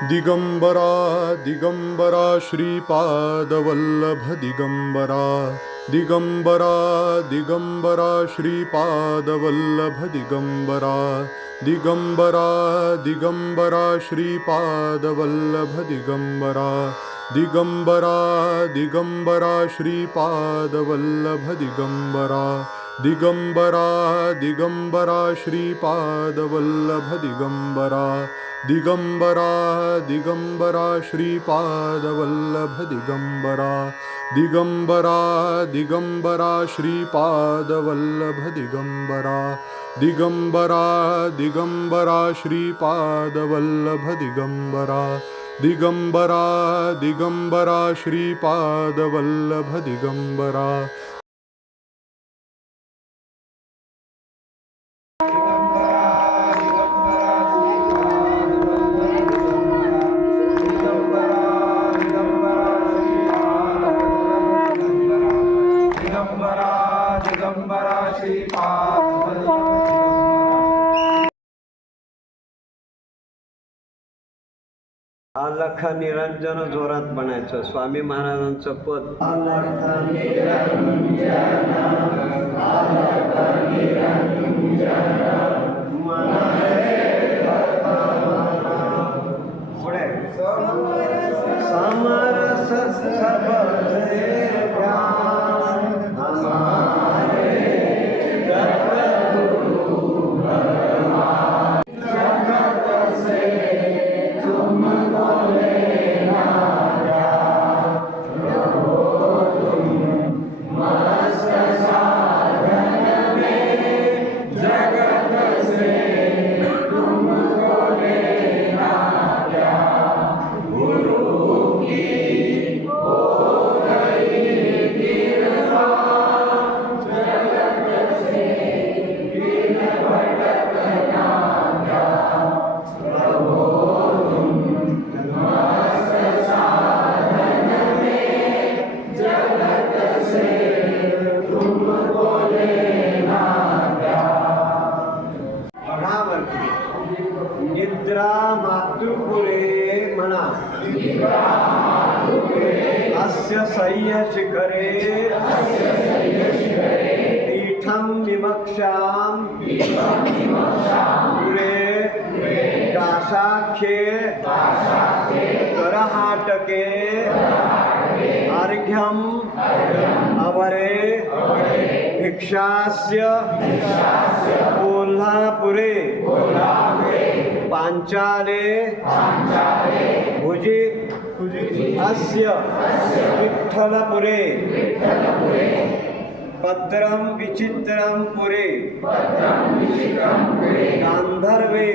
दिगंबरा दिगंबरा श्रीपादवल्लभ दिगंबरा दिगंबरा दिगंबरा श्रीपादवल्लभ दिगंबरा दिगंबरा दिगंबरा श्रीपादवल्लभ दिगंबरा दिगंबरा दिगंबरा श्रीपादवल्लभ दिगंबरा दिगंबरा दिगंबरा श्रीपादवल्लभ दिगंबरा दिगंबरा दिगंबरा श्रीपादवल्लभ दिगंबरा दिगंबरा दिगंबरा श्रीपादवल्लभ दिगंबरा दिगंबरा दिगंबरा श्रीपादवल्लभ दिगंबरा दिगंबरा दिगंबरा श्रीपादवल्लभ दिगंबरा अलख निरंजन जोरात म्हणायचं. स्वामी महाराजांचं पद. पुढे समरस सबसे निद्रा मातृपुरे म्हणा. अस्य सह्य शिखरे पीठं विमक्षां पुरे काशाख्ये करहाटके अर्घ्यम् अवरे भिक्षास्य कोल्हापुरे पांचाले भुजी अस्य विठ्ठलपुरे भद्रं विचित्रं पुरे गांधर्वे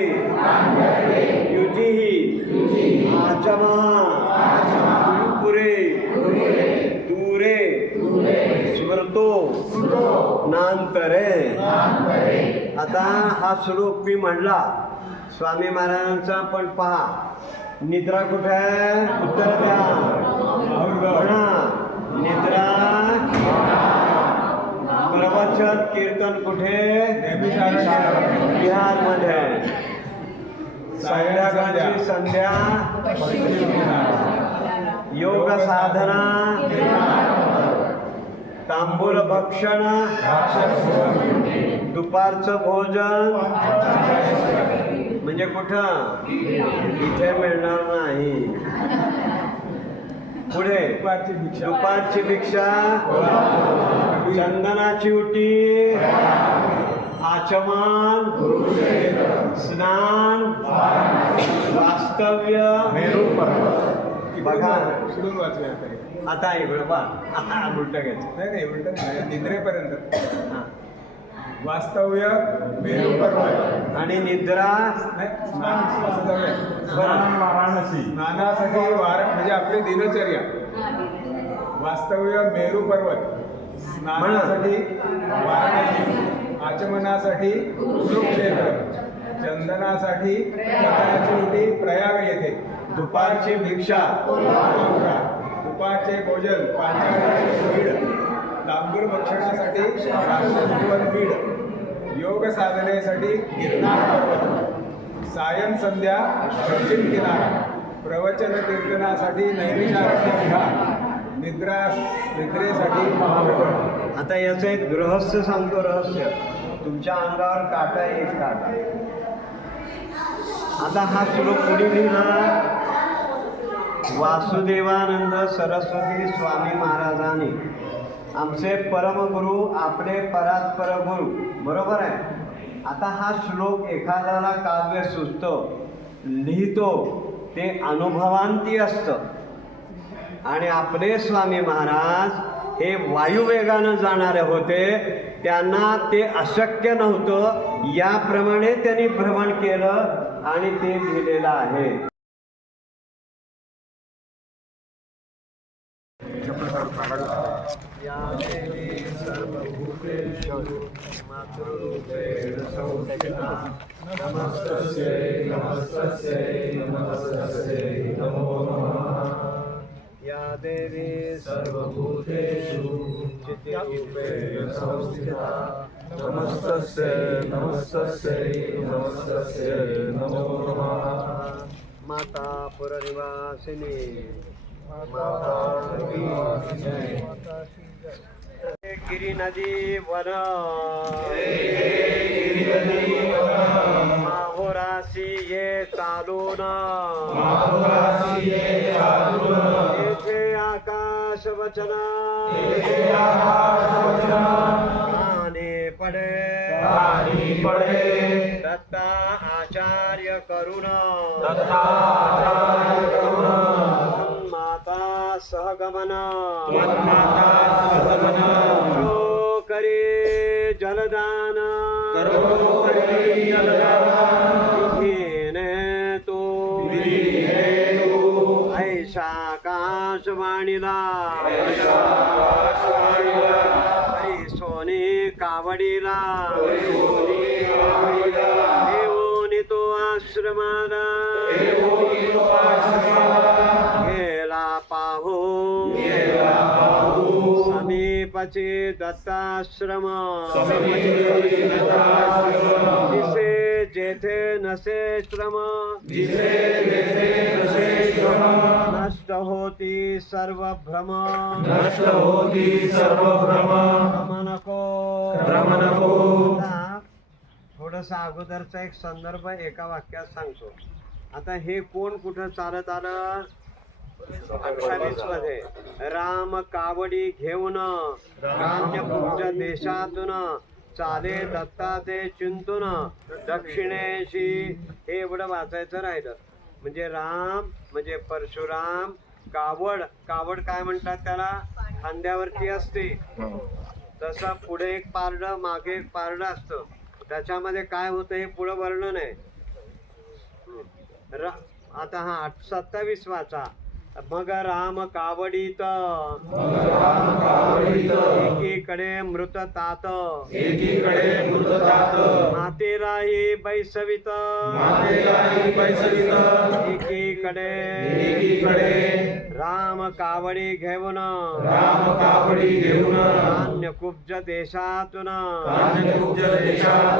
युजिः आचमः पुरे दूरे स्मृतो नांतरे. आता हा श्लोक मी म्हणला स्वामी महाराजांचा, पण पहा निद्रा कुठे आहे? उत्तर द्या म्हणा. निद्रा प्रवचन कीर्तन कुठे? बिहारमध्ये. संध्याकाळची संध्या योग साधना तांबूल भक्षण दुपारचं भोजन म्हणजे कुठं? इथे मिळणार नाही. पुढे दुपारची भिक्षा चंदनाची उटी आचमन स्नान वास्तव्य. बघा आता इकडं पहा. उलट घ्यायचं नाही उलट निद्रेपर्यंत वास्तव्य मेरू पर्वत आणि निद्रा वाराणसी. स्नानासाठी म्हणजे आपली दिनचर्या. वास्तव्य मेरू पर्वत, स्नानासाठी वाराणसी, आचमनासाठी कुरुक्षेत्र, चंदनासाठी चंदनाची उटी प्रयाग येथे, दुपारची भिक्षा दुपारचे भोजन पांचाळ्याचे बीड, तांबूळ भक्षणासाठी बीड, योग साधनेसाठी गिरनार पर्वत, सायन संध्या पश्चिम किनारा, प्रवचन कीर्तनासाठी नैमिषारण्य विहार, निद्रेसाठी महाप्रकट. आता याचं एक रहस्य सांगतो. रहस्य तुमच्या अंगावर काटा एक काटा. आता हा श्लोक कुणी लिहिला? वासुदेवानंद सरस्वती स्वामी महाराजांनी, आमचे परमगुरु, आपले परात्पर गुरु. बरोबर आहे. आता हा श्लोक एखाद्याला काव्य सुचतो, लिहितो, ते अनुभवांती असतं. आणि आपले स्वामी महाराज हे वायुवेगानं जाणारे होते, त्यांना ते अशक्य नव्हतं. याप्रमाणे त्यांनी भ्रमण केलं आणि ते लिहिलेलं आहे. या देवी सर्वभूतेषु मातृरूपेण संस्थिता नमस्तस्यै नमस्तस्यै नमस्तस्यै नमो नमः. या देवी सर्वभूतेषु चित्तरूपेण संस्थिता नमस्तस्यै नमस्तस्यै नमस्तस्यै नमो नमः. माता पुरनिवासिनी गिरी नदी वन माहोराशी ये चालून येथे आकाश वचन कानी पडे दत्ता आचार्य करुण सहगमन करो करे जलदान विधीने तो ऐशा आकाशवाणीला सोने कावडीला देवोनी तो आश्रमाला समीपचे दत्ताश्रम दिसे जेथे नसे श्रम नष्ट होती सर्व भ्रम नको. थोडंसं अगोदरचा एक संदर्भ एका वाक्यात सांगतो. आता हे कोण कुठं चालत आलं? 28 मध्ये राम कावडी घेऊन कान्यकुब्ज देशातून चाले दत्ताचे चिंतून दक्षिणेशी. हे एवढं वाचायचं राहिलं. म्हणजे राम म्हणजे परशुराम. कावड काय म्हणतात त्याला? खांद्यावरती असते. तसं पुढे एक पारडं मागे एक पारडं असतं. त्याच्यामध्ये काय होतं हे पुढं वर्णन आहे. आता हा 27 वाचा. मग राम कावडीत एकीकडे मृत तात मातेलाही बैसवित एकीकडे राम कावडी घेऊन कान्यकुब्ज देशातून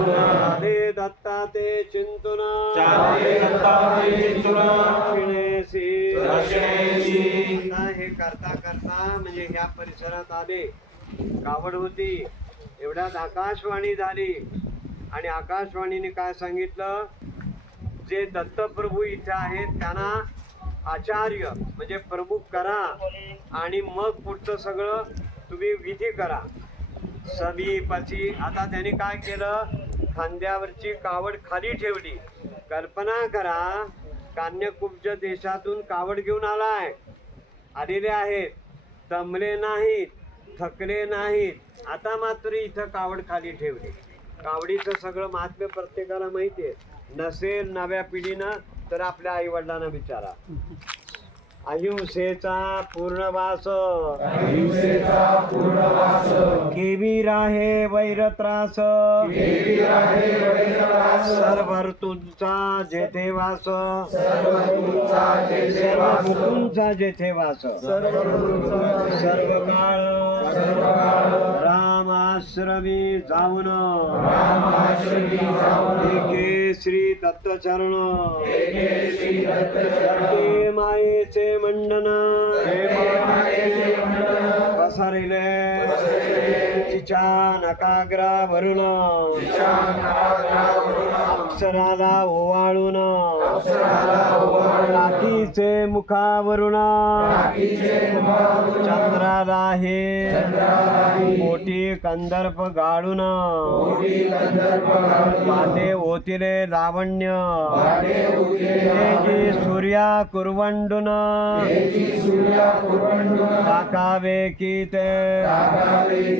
चाले दत्ता ते चिंतून हे करता म्हणजे ह्या परिसरात आले. कावड होती. एवढ्यात आकाशवाणी झाली आणि आकाशवाणीने काय सांगितलं? जे दत्तप्रभू इथे आहेत त्यांना आचार्य म्हणजे प्रमुख करा आणि मग पुढचं सगळं तुम्ही विधी करा. समीपची. आता त्यांनी काय केलं? खांद्यावरची कावड खाली ठेवली. कल्पना करा, कान्यकुब्ज देशातून कावड घेऊन आलेले आहेत. दमले नाहीत, थकले नाहीत. आता मात्र इथं कावड खाली ठेवली. कावडीचं सगळं महात्म्य प्रत्येकाला माहिती आहे. नसेल नव्या पिढीनं तर आपल्या आई वडिलांना विचारा. अहिंसेचा पूर्णवास केवी राहे वैरत्रास सर्व ऋतूंचा जेथे वास ऋतूंचा जेथे वास सर्व काळ रामाश्रमी जाऊन एके श्री दत्तचरण ते मायेचे मंडन पसरिले तिच्या नकाग्रावरून अक्षराला ओवाळून राखीचे मुखावरून चंद्राला हे मोठी कंदर्प गाळून माते ओतिले लावण्य तेजी सूर्या कुरवंडून टाकावे की ते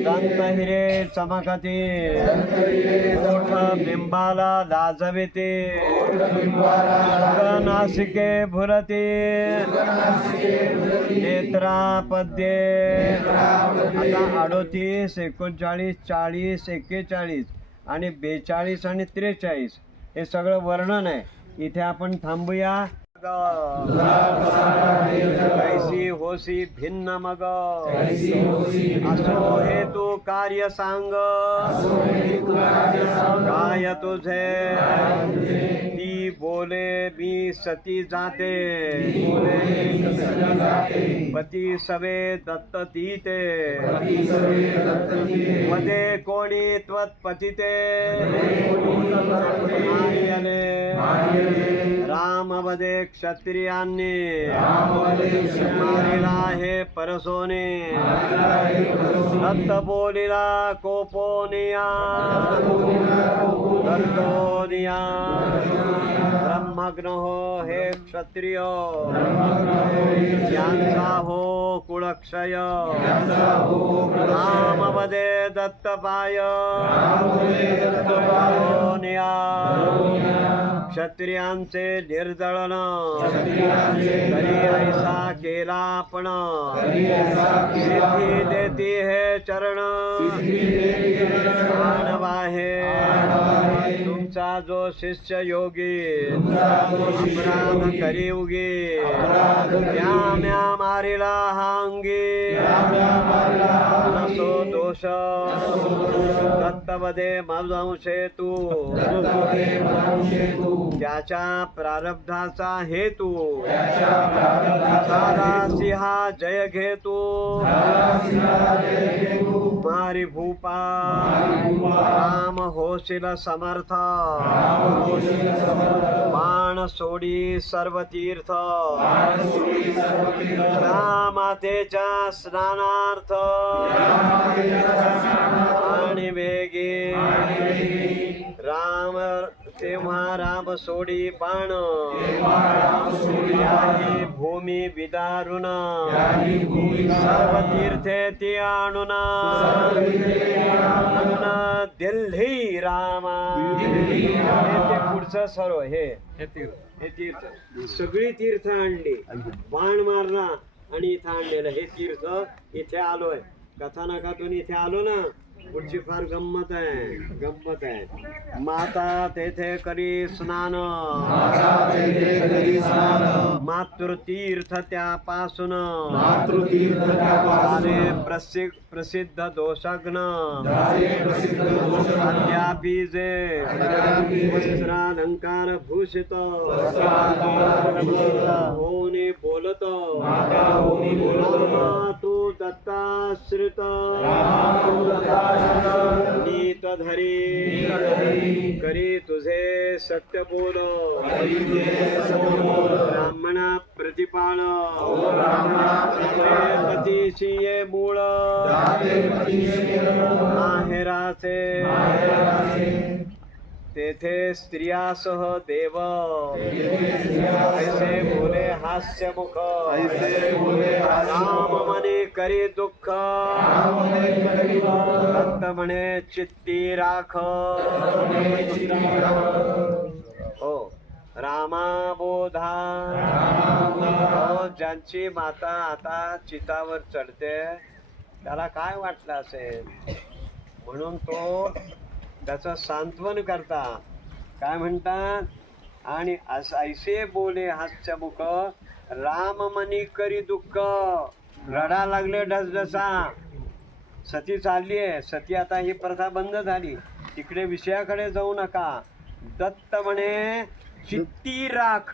दंत हिरे चमकती ओठ बिंबाला लाजविते नासिके भुरती नेत्रापद्ये आता 38, 39, 40, 41 आणि 42 आणि 43 हे सगळं वर्णन आहे. इथे आपण थांबूया. कैसी होसी भिन्न मग असो हे तू कार्य सांग काय तुझे ती बोले मी सती जाते पती सवे दत्त तीते मध्ये कोणी त्वत्पतिते राम वदे क्षत्रियांनी मारिला हे परसोने दत्त बोलिला कोपोनिया दत्तोनिया ब्रह्मग्न हो हे क्षत्रिय यांचा हो कुळक्षय राम वदे दत्त पाय क्षत्रियांचे निर्दळन तरी ऐसा केला आपण सिद्धी देती हे चरण मानवाहे तुमचा जो शिष्य योगी अपराध करी उगी त्या म्या मारिला हांगी नसो दोष दत्तवदे मजंशे तू त्याच्या प्रारब्धाचा हेतू सारा सिंहा जय घेतो मारी भूपा राम होशील समर्थ बाण सोडी सर्व तीर्थ मातेच्या स्नानार्थ आणि वेगे राम तेव्हा राम सोडी बाण याही भूमी विदारुण सर्व तीर्थे ती आणून दिल्ली रामा हे ते पुढचं सर्व हे तीर्थ सगळी तीर्थ आणली बाण मारला आणि इथं आणलेलं हे तीर्थ इथे आलोय कथानकातून इथे आलो ना. पुढची फार गंमत आहे. माता तेथे करी स्नान मातृतीर्थ त्यापासून झाले प्रसिद्ध दोषग्न अद्यापि जे वस्त्रालंकार भूषित होऊन बोलत तू दत्ताश्रित नीत धरी करी तुझे सत्य बोल ब्राह्मणा प्रतिपाळ पतीशिये मूळ माहेराचे तेथे स्त्रियासह देव ऐसे बोले हास्यमुख राम मने करी दुःख दत्त म्हणे चित्ती राख हो रामा बोधा ज्यांची माता आता चितावर चढते त्याला काय वाटलं असेल म्हणून तो त्याचं सांत्वन करता काय म्हणतात आणि ऐसे बोले हास्यमुख राम मनी करी दुःख रडा लागले ढसढसा सती चालली आहे सती आता ही प्रथा बंद झाली तिकडे विषयाकडे जाऊ नका दत्त म्हणे चित्ती राख.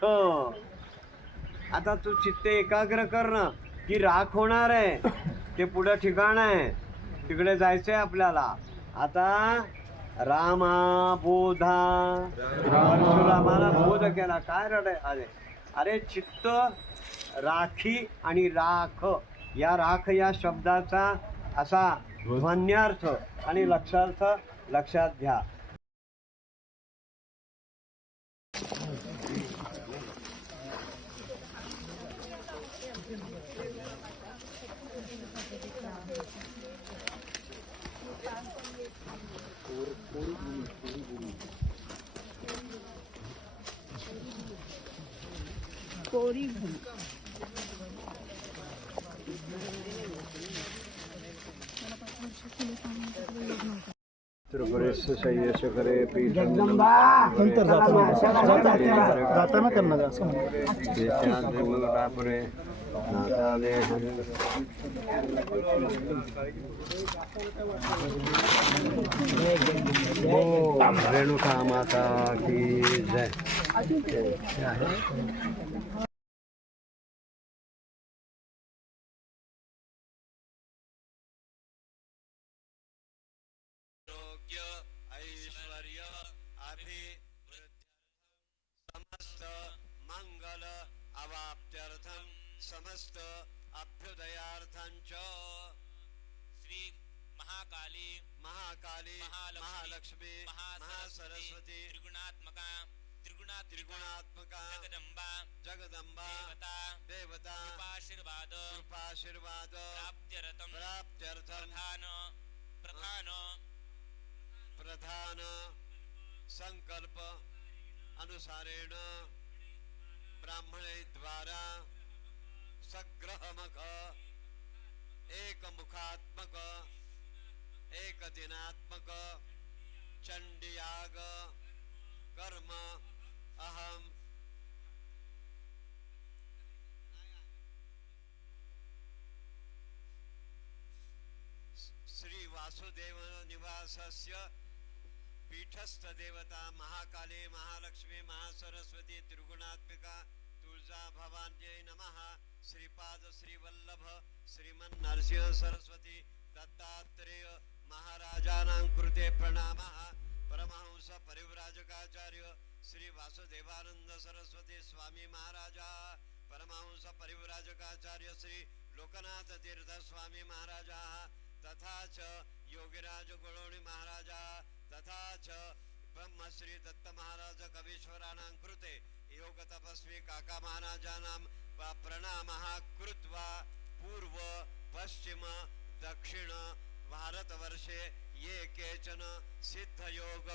आता तू चित्त एकाग्र कर ना की राख होणार आहे. ते पुढं ठिकाण आहे, तिकडे जायचंय आपल्याला. आता रामा बोधा, परशुरामाला बोध केला. काय रडे अरे अरे चित्त राखी आणि राख, या राख या शब्दाचा असा ध्वन्यार्थ आणि लक्षार्थ लक्षात घ्या. जाताना करणार असं रेणुका माता की जय. ऐश्वर्य समस्त मंगल अवाप्त्यर्थम समस्त अभ्युदयार्थांच श्री महाकाली महालक्ष्मी महासरस्वती त्रिगुणात्मका जगदंबा देवता कृपाशीर्वाद प्राप्त्यर्थम प्रधान संकल्प अनुसारेण ब्राह्मणे द्वारा सग्रहमख एकमुखात्मक एकदिनात्मक चंडीयाग कर्म अहम श्री वासुदेव निवासस्य पीठस्थ देवता महाकाली महालक्ष्मी महासरस्वती त्रिगुणात्मिका तुळजा भवान्यै नमः. श्रीपाद श्रीवल्लभ श्रीमन् नरसिंह सरस्वती दत्तात्रेय महाराजानां कृते प्रणामः. परमहंस परिव्राजकाचार्य श्री वासुदेवानंद सरस्वती स्वामी महाराजा, परमहंस परिव्राजकाचार्य श्री लोकनाथ तीर्थ स्वामी महाराजा, तथा च योगीराज गोळवणी महाराजा, तथा च ब्रह्मश्री दत्त महाराज कवीश्वराणां कृते योग तपस्वी काका महाराजानां प्रणामः कृत्वा पूर्व पश्चिम दक्षिण भारतवर्षे ये केचन सिद्धयोग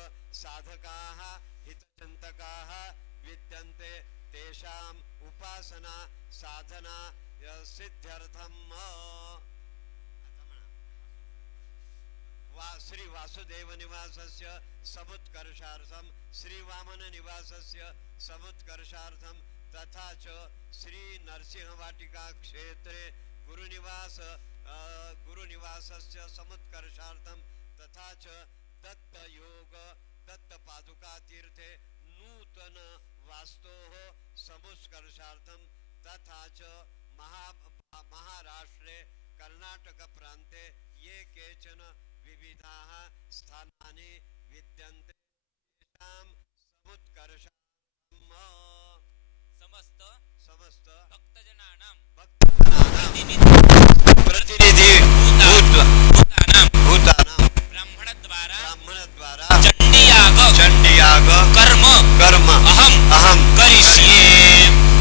साधकाः हितचिन्तकाः विद्यन्ते तेषाम् उपासना साधना सिद्ध्यर्थम् श्री वासुदेव निवासस्य समुत्कर्षार्थम श्री वामन निवासस्य समुत्कर्षार्थम तथा च श्री नरसिंह वाटिका क्षेत्रे गुरुनिवासस्य समुत्कर्षार्थम तथा च दत्त योग दत्त पादुका तीर्थे नूतन वास्तोः समुत्कर्षार्थम तथा च महाराष्ट्रे कर्नाटक प्रान्ते ये केचन विविधाः स्थानानि विद्यन्ते तेषां समुत्कर्षार्थम् समस्त भक्तजनानां प्रतिनिधि भूतानां ब्राह्मणद्वारा चण्डीयाग कर्म अहं करिष्ये.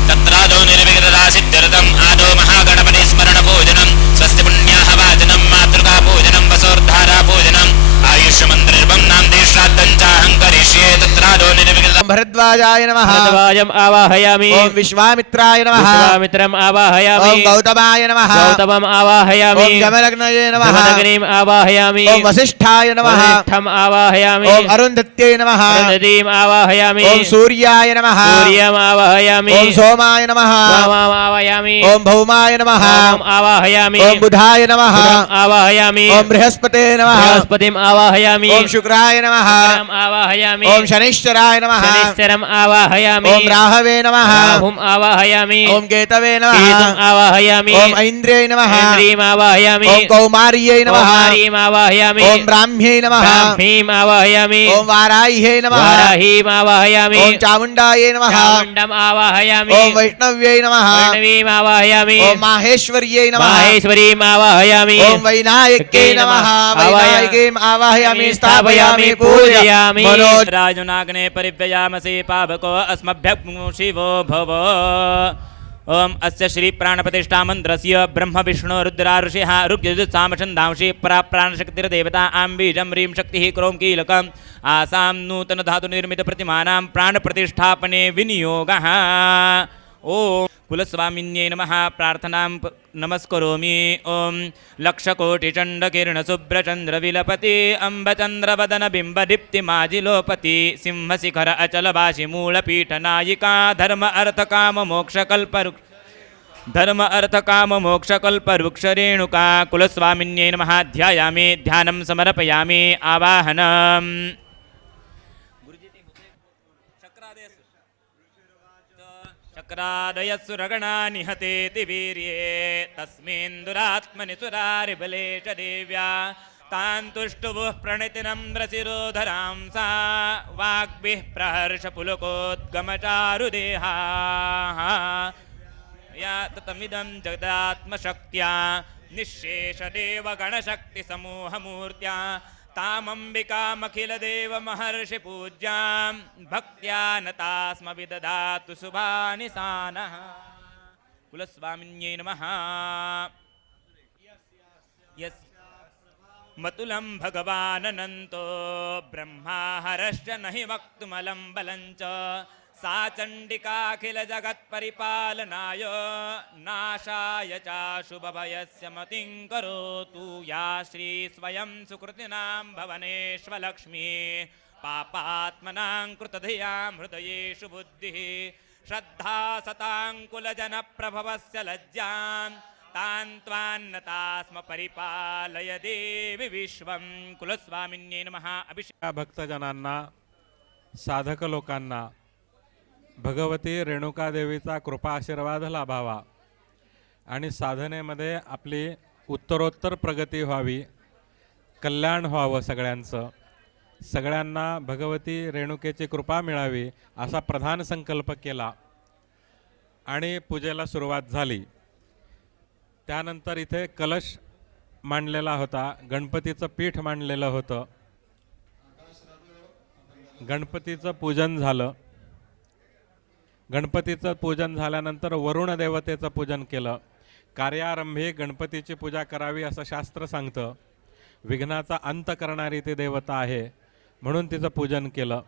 तत्रादौ निर्विघ्नरासिद्ध्यर्थम् आदौ महागणपति स्मरण पूजनं स्वस्ति पुण्याः वाचनं मातृका पूजनं वसोर्धारा पूजनं आयुष्यमन्त्रिर्वं नान्दी श्राद्धं चाहं करिष्ये. तत्रादौ निर्विघ्न भरद्वाजाय नमः. भरद्वाजम् आवाहयामि. ओम विश्वामित्राय नमः. विश्वामित्रम् आवाहयामि. ओम गौतमाय नमः. गौतमम् आवाहयामि. ओम जमदग्नये नमः. जमदग्निम् आवाहयामि. ओम वसिष्ठाय नमः. वसिष्ठम् आवाहयामि. ओम अरुन्धत्यै नमः. अरुन्धतीम् आवाहयामि. ओम सूर्याय नमः. सूर्यम् आवाहयामि. ओम सोमाय नमः. सोमम् आवाहयामि. ओम भौमाय नमः. सोमम् आवाहयामि. ओम बुधाय नमः. बुधम् आवाहयामि. ओम बृहस्पते नमः. बृहस्पतिम् आवाहयामि. ओम शुक्राय नमः. शक्रम् आवाहयामि ओम शनिश्चराय नमः शनिश्चरम् आवाहयामि ओम राहवे नमः राहुम् आवाहयामि ओम केतवे केतुम् नमः आवाहयामि ओम ऐन्द्रियै नमः इन्द्रिम् आवाहयामि ओम कौमार्यै नमः कौमारीम् आवाहयामि ओम ब्राह्म्यै नमः ब्राह्मीम् आवाहयामि ओम वाराह्यै नमः वाराहीम् आवाहयामि ओम चामुण्डायै नमः चामुण्डम् आवाहयामि ओम वैष्णव्यै नमः वैष्णवीम् आवाहयामि ओम माहेश्वर्यै नमः माहेश्वरीम् आवाहयामि ओम वैनायक्यै नमः वैनायकीम् आवाहयामि स्थापयामि पूजयामि मनोज राजुनाग्ने परिव्ययामसि पावको अस्मभ्यः शिवो भव ओम अस्य श्री प्राणप्रतिष्ठा मन्त्रस्य ब्रह्म विष्णु रुद्रा ऋषिः ऋग्यजुस्सामछन्दांसि पराप्राणशक्तिर्देवता आं बीजं ह्रीं शक्तिः क्रों कीलकम् आसां नूतनधातुनिर्मितप्रतिमानां प्राणप्रतिष्ठापने विनियोगः ओम कुलस्वामिन्यै नमः प्रार्थनां नमस्करोमि ओम लक्षकोटिचण्डकिरणशुभ्रचन्द्रविलपति अम्बचन्द्रवदनबिम्बदीप्तिमाजिलोपति सिंहशिखर अचलवासिमूलपीठनायिका धर्म अर्थ काम मोक्ष कल्पवृक्ष रेणुका कुलस्वामिन्यै नमः ध्यायामि ध्यानं समर्पयामि आवाहनम् चक्रादयस्सु रगणा निहतेति वीर्ये तस्मिन् दुरात्मनि सुरारिबले च देव्या तान् तुष्टुवुः प्रणितिनम्रशिरोधरां सा वाग्भिः प्रहर्षपुलकोद्गमचारुदेहाः या ततमिदं जगदात्मशक्त्या निःशेषदेवगणशक्तिसमूहमूर्त्या तामम्बिकामखिलदेवमहर्षिपूज्यां भक्त्या नता स्म विदधातु शुभानि सानः कुलस्वामिन्यै नमः यस् मतुलं भगवानन्तो ब्रह्मा हरश्च न हि वक्तुमलं बलञ्च सा चण्डिकाखिलजगत्परिपालनाय नाशाय च शुभभयस्य मतिं करोतु या श्री स्वयं सुकृतिनां भवनेष्वलक्ष्मी पापात्मनां कृतधियां हृदयेषु बुद्धिः श्रद्धा सताङ्कुलजनप्रभवस्य लज्जां तान् त्वान्नता स्म परिपालय देवी विश्वं कुलस्वामिन्यै नमः अभिषेक भक्तजनांना साधक लोकांना भगवती रेणुकादेवीचा कृपा आशीर्वाद लाभावा आणि साधनेमध्ये आपली उत्तरोत्तर प्रगती व्हावी, कल्याण व्हावं सगळ्यांना भगवती रेणुकेची कृपा मिळावी असा प्रधान संकल्प केला आणि पूजेला सुरुवात झाली. त्यानंतर इथे कलश मांडलेला होता, गणपतीचं पीठ मांडलेलं होतं, गणपतीचं पूजन झालं. गणपतीचं पूजन झाल्यानंतर वरुण देवतेचं पूजन केलं. कार्यारंभी गणपतीची पूजा करावी असं शास्त्र सांगतं. विघ्नाचा अंत करणारी ती देवता आहे म्हणून तिचं पूजन केलं.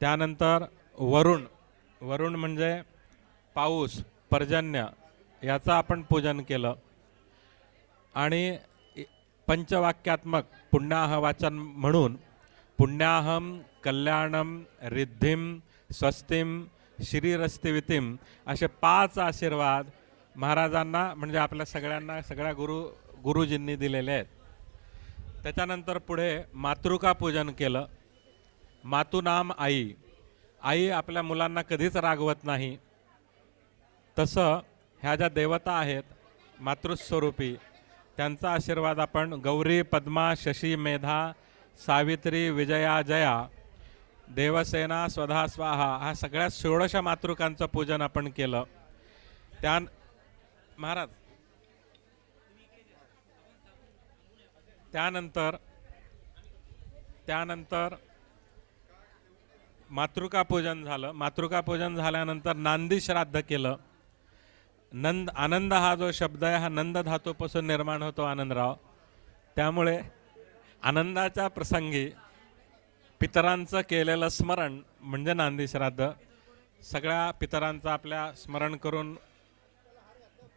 त्यानंतर वरुण म्हणजे पाऊस, पर्जन्य, याचं आपण पूजन केलं आणि पंचवाक्यात्मक पुण्याह वाचन म्हणून पुण्याहम कल्याणम रिद्धिम स्वस्तिम श्रीरस्तिवितीम असे 5 आशीर्वाद महाराजांना म्हणजे आपल्या सगळ्यांना सगळ्या गुरुजींनी दिलेले आहेत. त्याच्यानंतर पुढे मातृका पूजन केलं. मातु नाम आई आपल्या मुलांना कधीच रागवत नाही. तसं ह्या ज्या देवता आहेत मातृस्वरूपी त्यांचा आशीर्वाद आपण गौरी, पद्मा, शशी, मेधा, सावित्री, विजया, जया, देवसेना, स्वधा, स्वाहा हा सगळ्या 16 मातृकांचं पूजन आपण केलं. महाराज त्यानंतर मातृका पूजन झालं. मातृका पूजन झाल्यानंतर नांदी श्राद्ध केलं. आनंद हा जो शब्द आहे हा नंद धातूपासून निर्माण होतो आनंदराव. त्यामुळे आनंदाच्या प्रसंगी पितरांचं केलेलं स्मरण म्हणजे नांदी श्राद्ध. सगळ्या पितरांचं आपल्या स्मरण करून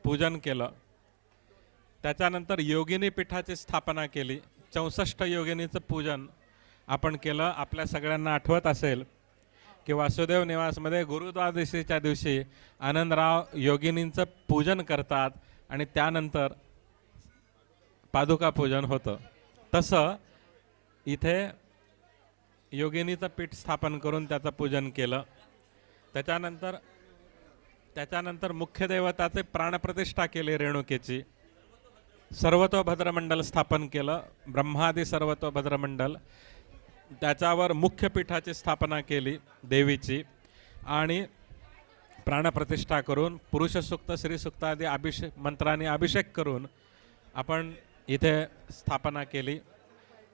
पूजन केलं. त्याच्यानंतर योगिनी पीठाची स्थापना केली. 64 योगिनीचं पूजन आपण केलं. आपल्या सगळ्यांना आठवत असेल की वासुदेव निवासमध्ये गुरुद्वादशीच्या दिवशी आनंदराव योगिनींचं पूजन करतात आणि त्यानंतर पादुका पूजन होतं. तसं इथे योगिनीचं पीठ स्थापन करून त्याचं पूजन केलं. त्याच्यानंतर मुख्य देवताचे प्राणप्रतिष्ठा केली रेणुकेची. सर्वतोभद्र मंडल स्थापन केलं, ब्रह्मादी सर्वतोभद्र मंडल. त्याच्यावर मुख्य पीठाची स्थापना केली देवीची आणि प्राणप्रतिष्ठा करून पुरुष सूक्त श्री सूक्त आदी मंत्रांनी अभिषेक करून आपण इथे स्थापना केली.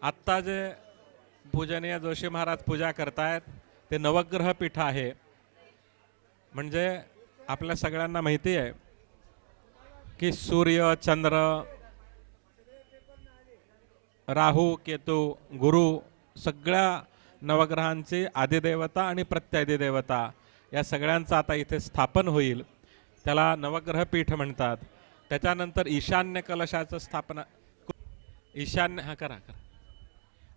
आत्ता जे पूजनीय जोशी महाराज पूजा करतायत ते नवग्रह पीठ आहे. म्हणजे आपल्या सगळ्यांना माहिती आहे की सूर्य, चंद्र, राहू, केतू, गुरु सगळ्या नवग्रहांची आदिदेवता आणि प्रत्यादिदेवता या सगळ्यांचं आता इथे स्थापन होईल. त्याला नवग्रह पीठ म्हणतात. त्याच्यानंतर ईशान्य कलशाचं स्थापना करा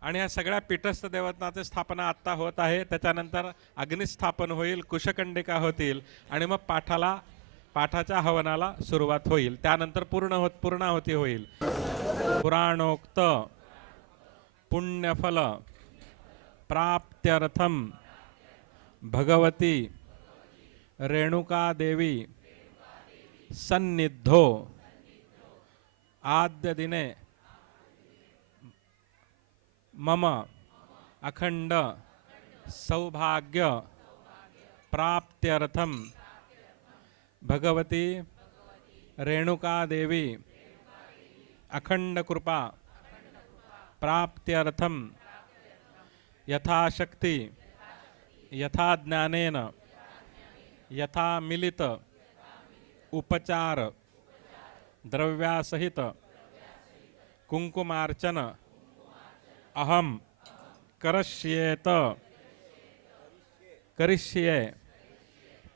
आणि या सगळ्या पीठस्थ देवतांची स्थापना आत्ता होत आहे. त्याच्यानंतर अग्निस्थापन होईल, कुशकंडिका होतील आणि मग पाठाच्या हवनाला सुरुवात होईल. त्यानंतर पूर्णाहुती होईल. पुराणोक्त पुण्यफल प्राप्त्यर्थम भगवती रेणुका देवी सन्निधो आद्य दिने मम अखंड सौभाग्य प्राप्त्यर्थम भगवती रेणुका देवी अखंड कृपा प्राप्त्यर्थम यथाशक्ति यथा ज्ञानेन यथा मिलित उपचार द्रव्यासहित कुंकुमार्चन अहम करिष्ये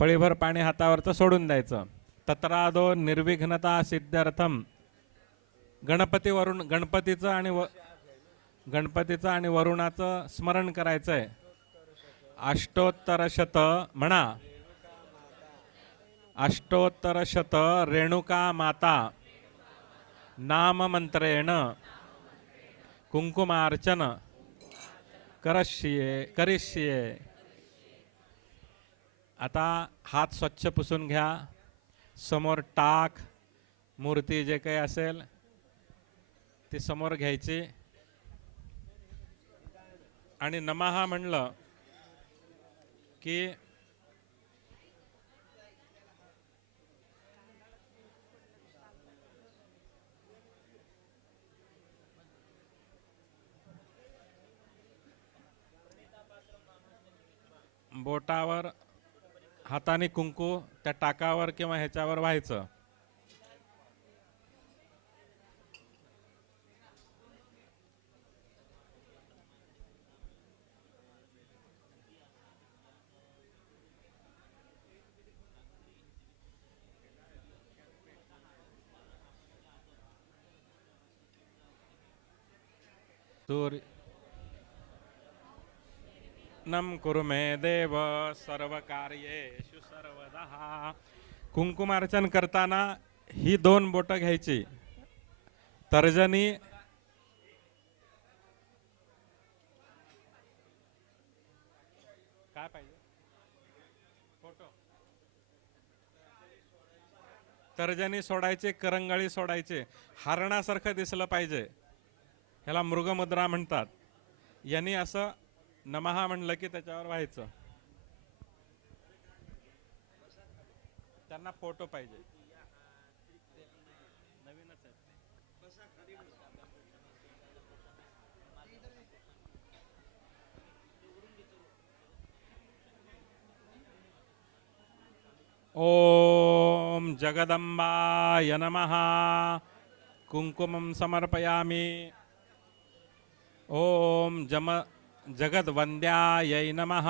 पळीभर पाणी हातावरचं सोडून द्यायचं. तत्रादो निर्विघ्नता सिद्ध्यर्थम गणपतीचं आणि वरुणाचं स्मरण करायचंय. अष्टोत्तरशत म्हणा. अष्टोत्तरशत रेणुका माता नाम मंत्रेण कुंकुमार्चन करिष्ये. आता हात स्वच्छ पुसून घ्या. समोर टाक मूर्ती जे काही असेल ती समोर घ्यायची आणि नमः म्हणलं की बोटावर हाताने कुंकू त्या टाकावर किंवा ह्याच्यावर व्हायचं. नम कुरु मे देव सर्व कार्येषु सर्वदा. कुंकुमार्चन करताना ही 2 बोटं घ्यायची. तर्जनी काय पाहिजे फोटो. तर्जनी सोडायचे, करंगळी सोडायचे. हरणासारखं दिसलं पाहिजे. ह्याला मृगमुद्रा म्हणतात. यांनी असं नमः म्हणलं की त्याच्यावर व्हायचं. त्यांना फोटो पाहिजे. नवीनच आहे. ओम जगदंबाय नमः. कुंकुमं समर्पयामि. ओम जगद्वंद्यायै नमः.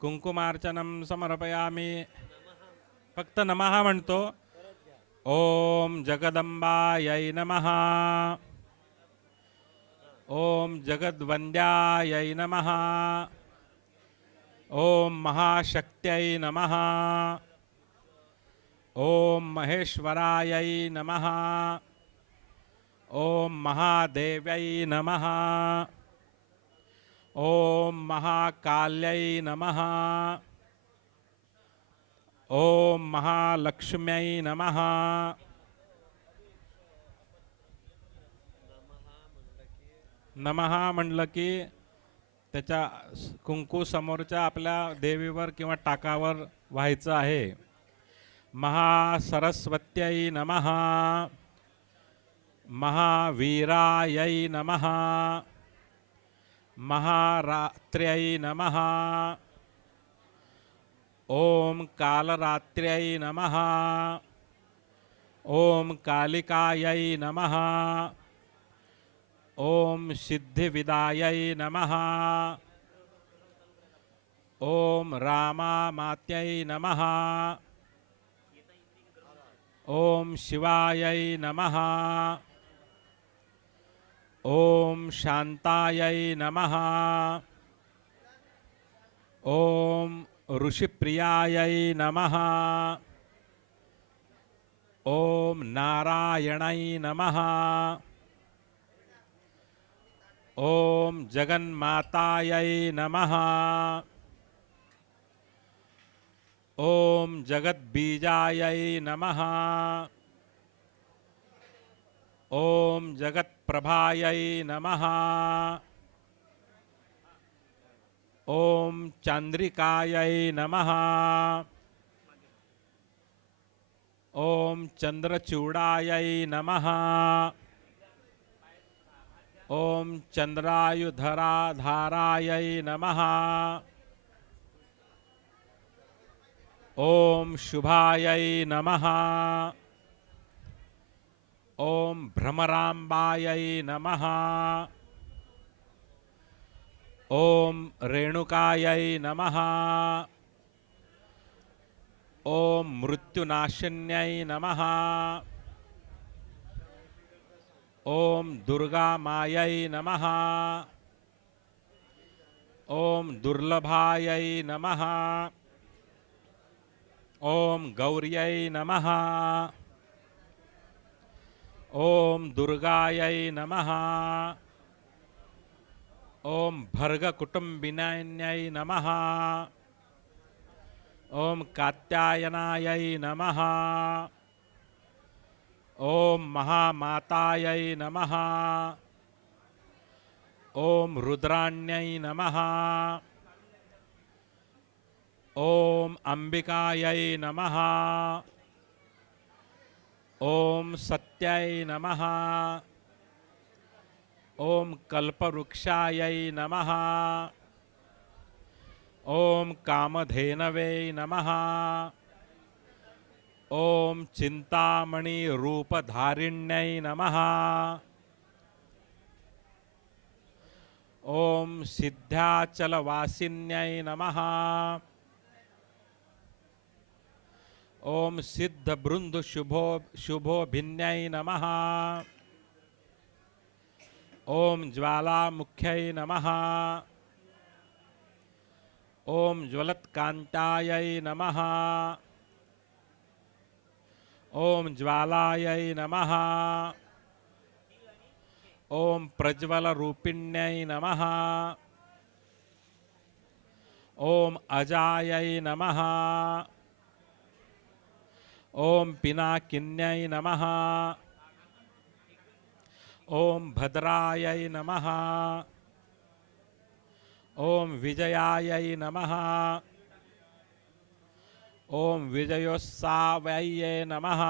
कुंकुमार्चनं समर्पयामि. फक्त नमः म्हणतो. ओम जगदंबायै नमः. ओम जगद्वंद्यायै नमः. ओम महाशक्त्यै नमः. ओम महेश्वरायै नमः. ओम महादेव्यै नमः. ओम महाकाल्यै नमः। ओम महालक्ष्म्यै नमः। नमः म्हणलं की त्याच्या कुंकू समोरच्या आपल्या देवीवर किंवा टाकावर व्हायचं आहे. महासरस्वत्यै नमः. महावीरायै नमः. महारात्र्यै नमः. ओम कालरात्र्यै नमः. ओम कालिकायै नमः. ओम सिद्धिविदायै नमः. ओम रामामात्यै नमः. ओम शिवायै नमः. ओम शांतायै नमः. ओम ऋषिप्रियायै नमः. ओम नारायणाय नमः. ओम जगन्मातायै नमः. ओम जगद्बीजायै नमः. ओम जगत्प्रभायै नमः. ओम चांद्रिकायै नमः. ओम चंद्रचूडायै नमः. ओम चंद्रायुधराधारायै नमः. ओम शुभायै नमः. ओम भ्रमराम्बायै नमः. ओम रेणुकायै नमः. ओम मृत्युनाशिन्यै नमः. ओम दुर्गा मायै नमः. ओम दुर्लभायै नमः. ओम गौर्यै नमः. ओम दुर्गायै नमः. ओम भर्गकुटुम्बिन्यै नमः. ओम कात्यायनायै नमः. ओम महामातायै नमः. ओम रुद्राण्यै नमः. ओम अंबिकायै नमः. ओम सत्यै नमः. ओम कल्पवृक्षायै नमः. ओम कामधेनवे नमः. ओम चिंतामणि रूपधारिण्यै नमः. ओम सिद्ध्याचलवासिन्यै नमः. ओम सिद्धबृंद शुभोभिन्यै नमः. ओम ज्वालामुख्यै नमः. ओम ज्वलत्कान्तायै नमः. ओम ज्वालायै नमः. ओम प्रज्वलरूपिण्यै नमः. ओम अजायै नमः. ओम पिनाकिन्यै नमः. ओम भद्रायै नमः. ओम विजयायै नमः. ओम विजयोत्सावयै नमः.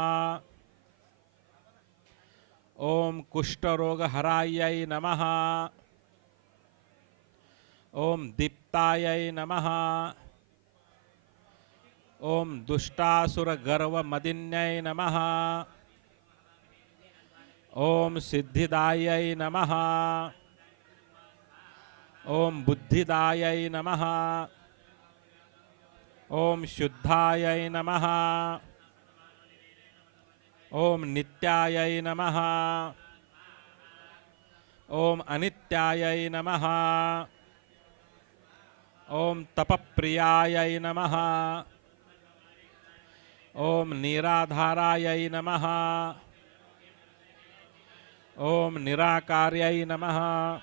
ओम कुष्ठरोगहरायै नमः. ओम दीप्तायै नमः. ओम दुष्टासुरगर्वमदिन्यै नमः. ओम सिद्धिदायै नमः. ओम बुद्धिदायै नमः. ओम शुद्धायै नमः. ओम नित्यायै नमः. ओम अनित्यायै नमः. ओम तपप्रियायै नमः. ओम निराधारायै नमः. ओम निराकार्यै नमः.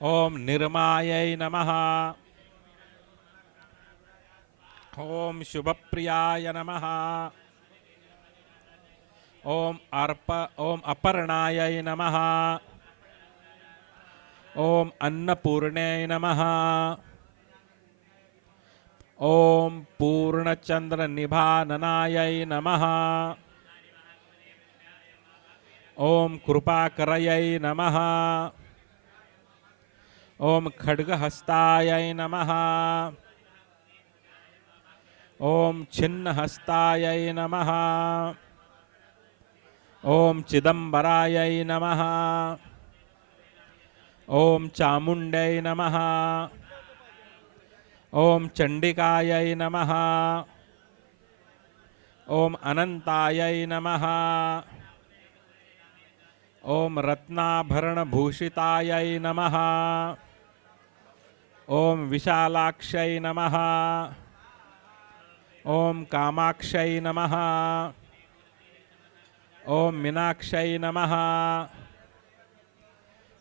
ओम निर्मायै नमः। ओम शुभप्रियाय नमः। ओम अपर्णायै नमः। ओम अन्नपूर्णेय नमः। ओम पूर्णचंद्र निभाननायै नमः। ओम कृपाकरयै नमः। ओम खड्गहस्तायै नमः। ओम छिन्नहस्तायै नमः। ओम चिदंबरायै नमः। ओम चामुंडै नमः। ओम चंडिकायै नमः। ओम अनंतायै नमः। ओम रत्नाभरणभूषितायै नमः। ओम विशालाक्षै नमः। ओम कामाक्षै नमः। ओम मीनाक्षै नमः।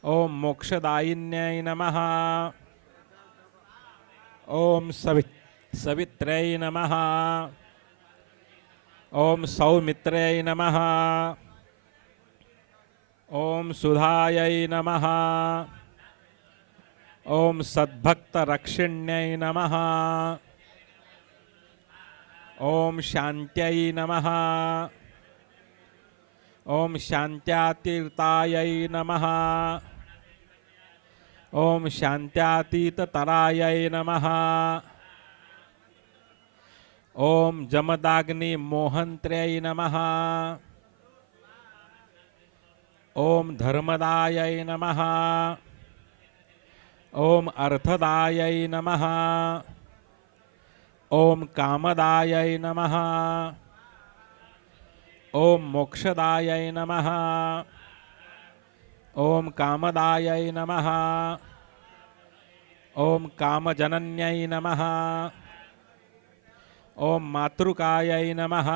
ओम मोक्षदायिन्यै नमः। ओम सवित्रै नमः। ओम सौमित्रै नमः। ओम सुधायै नमः। ओम सद्भक्तरक्षिण्यै नमः। ओम शान्त्यै नमः। ओम शान्त्यातीतायै नमः। ओम शान्त्यातीततरायै नमः। ओम जमदाग्नि मोहन्त्र्यै नमः। ओम धर्मदायै नमः। ओम अर्थदायै नमः। ओम कामदायै नमः। ओम मोक्षदायै नमः। ओम कामदायै नमः। ओम कामजनन्यै नमः। ओम मातृकायै नमः।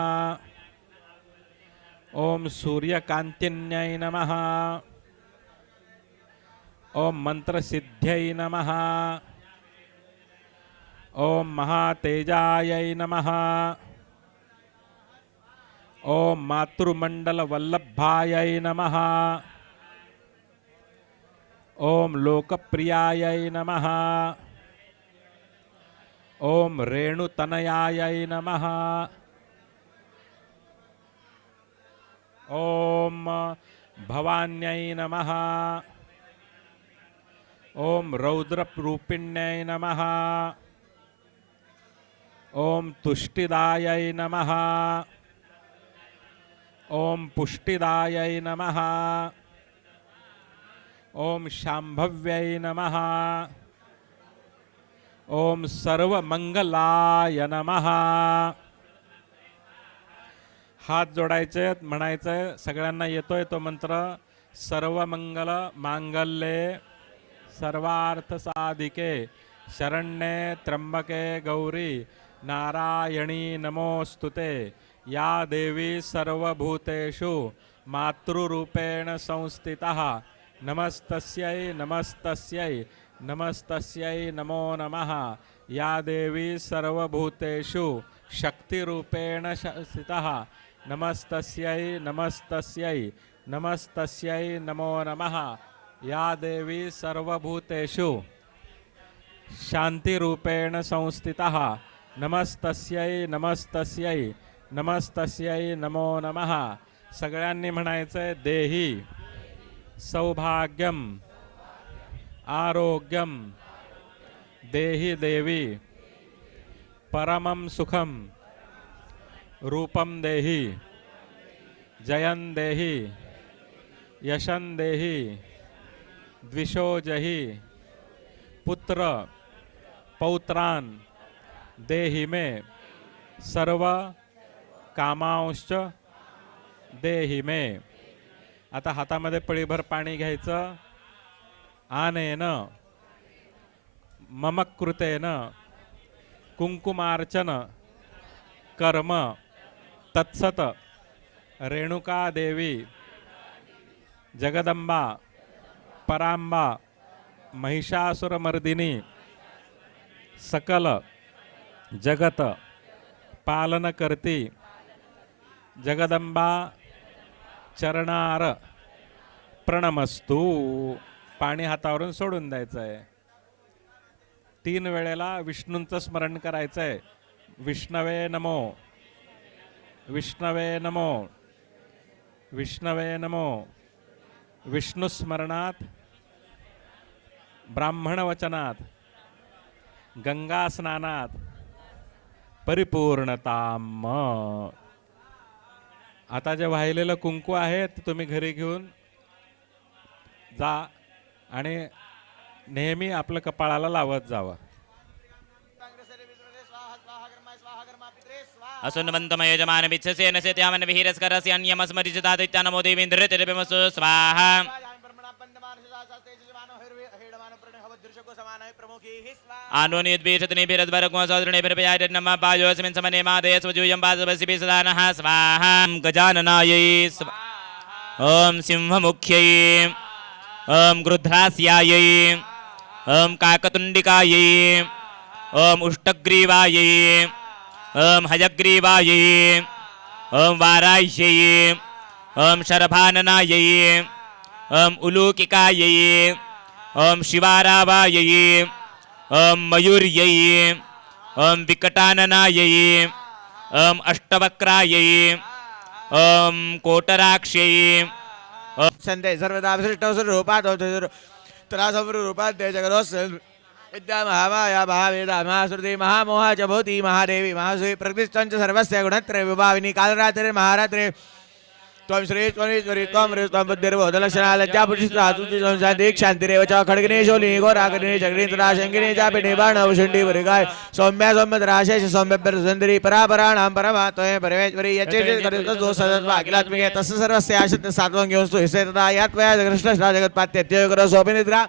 ओम सूर्यकान्तिन्यै नमः। ओम मंत्रसिद्ध्यै नमः। ओम महातेजायै नमः। ओम मातृमण्डलवल्लभायै नमः। ओम लोकप्रियायै नमः। ओम रेणुतनयायै नमः। ओम भवान्यै नमः। ओम रौद्ररूपिण्यै नमः। ओम तुष्टिदायै नमः। ओम पुष्टिदायै नमः। ओम शांभव्यै नमः। ओम सर्वमंगलाय नमः। हात जोडायचे, म्हणायचंय, सगळ्यांना येतोय तो मंत्र. सर्वमंगल मांगल्ये सर्वार्थ साधिके शरण्ये त्र्यंबके गौरी नारायणी नमोस्तुते। या देवी सर्वभूतेषु मातृरूपेण संस्थितः नमस्तस्यै नमस्तस्यै नमस्तस्यै नमो नमः। या देवी सर्वभूतेषु शक्तिरूपेण स्थितः नमस्तस्यै नमस्तस्यै नमस्तस्यै नमो नमः। या देवी सर्वभूतेषु शांतिरूपेण संस्थितः नमस्तस्यै नमस्तस्यै नमस्तस्यै नमो नमः। सगळ्यांनी म्हणायचंय, देही सौभाग्यम आरोग्यम देहि देवी परमं सुखम रूपम देहि जयं देहि यशं देहि द्विषो जहि पुत्र पौत्रान देहि मे सर्व कामांश्च देहि मे। आता हातामध्ये पळीभर पाणी घ्यायचं. आनेन मम कृतेन कुंकुमार्चन कर्म तत्सत रेणुका देवी जगदंबा परांबा महिषासुरमर्दिनी सकल जगत पालन करती जगदंबा चरणार प्रणमस्तू. पाणी हातावरून सोडून द्यायचं आहे. 3 वेळेला विष्णूंचं स्मरण करायचं आहे. विष्णवे नमो, विष्णवे नमो, विष्णवे नमो. विष्णुस्मरणात, ब्राह्मण वचनात, गंगा स्नानात परिपूर्णताम. आता जे वाहिलेलं कुंकू आहे ते तुम्ही घरी घेऊन जा आणि नेहमी आपलं कपाळाला लावत जावं. असुन्वन्तमय यजमान विच्छसेन सेत्यामन विहिरस्करस्य अन्यमस्मरिचितादित्यानमो देवीन्द्रतिरपिमसु स्वाहा. आनोनिद्वेषतनिभिरद्वरकुमसोदरणिभिरपयायनमः पायोऽस्मिन् समने मादय स्वजूयं पादवसिभिः सदा नः स्वाहा. गजाननायै स्वाहा. ॐ सिंहमुख्यै, ॐ गृध्रास्यायै, ॐ काकतुण्डिकायै, ॐ उष्टग्रीवायै, ॐ हयग्रीवायै, ॐ वाराह्यै, ॐ शरभाननायै, ॐ उलूकिकायै, ॐ शिवारावायै, ॐ मयूर्यै, ॐ विकटाननायै, ॐ अष्टवक्रायै, ॐ कोटराक्ष्यै. संते सर्वदा विशिष्टौ स्वरूपादौ तथा स्वरूपाद्य जगदोस् विद्या महामाया महावेदा महाश्रुति महामोहा च भूति महादेवी महाश्री प्रकृतिश्च सर्वस्य गुणत्रय विभाविनी कालरात्रि महारात्रि त्वं श्रीश्वरीश्वरी त्वं ह्रीस्त्वं बुद्धिर्बोधलक्षणा लज्जा पुरुषिता तुझी दीक् शान्तिरेव च खड्गिनी शूलिनी घोराग्नि चक्रितरा शङ्किनी चापिनी बाणवशुण्डी परिगाय सौम्या सौम्यतराशेष सौम्यप्रसुन्दरी परापराणां परमा त्वं परमेश्वरी यच्चेतो सदत्वाखिलात्मिके तस्य सर्वस्य आश्रित्य सात्वं घेऊन स्तुहिसे तथा या त्वया कृष्णश्रा जगत्पात्यत्यय करो सोऽपि निद्रा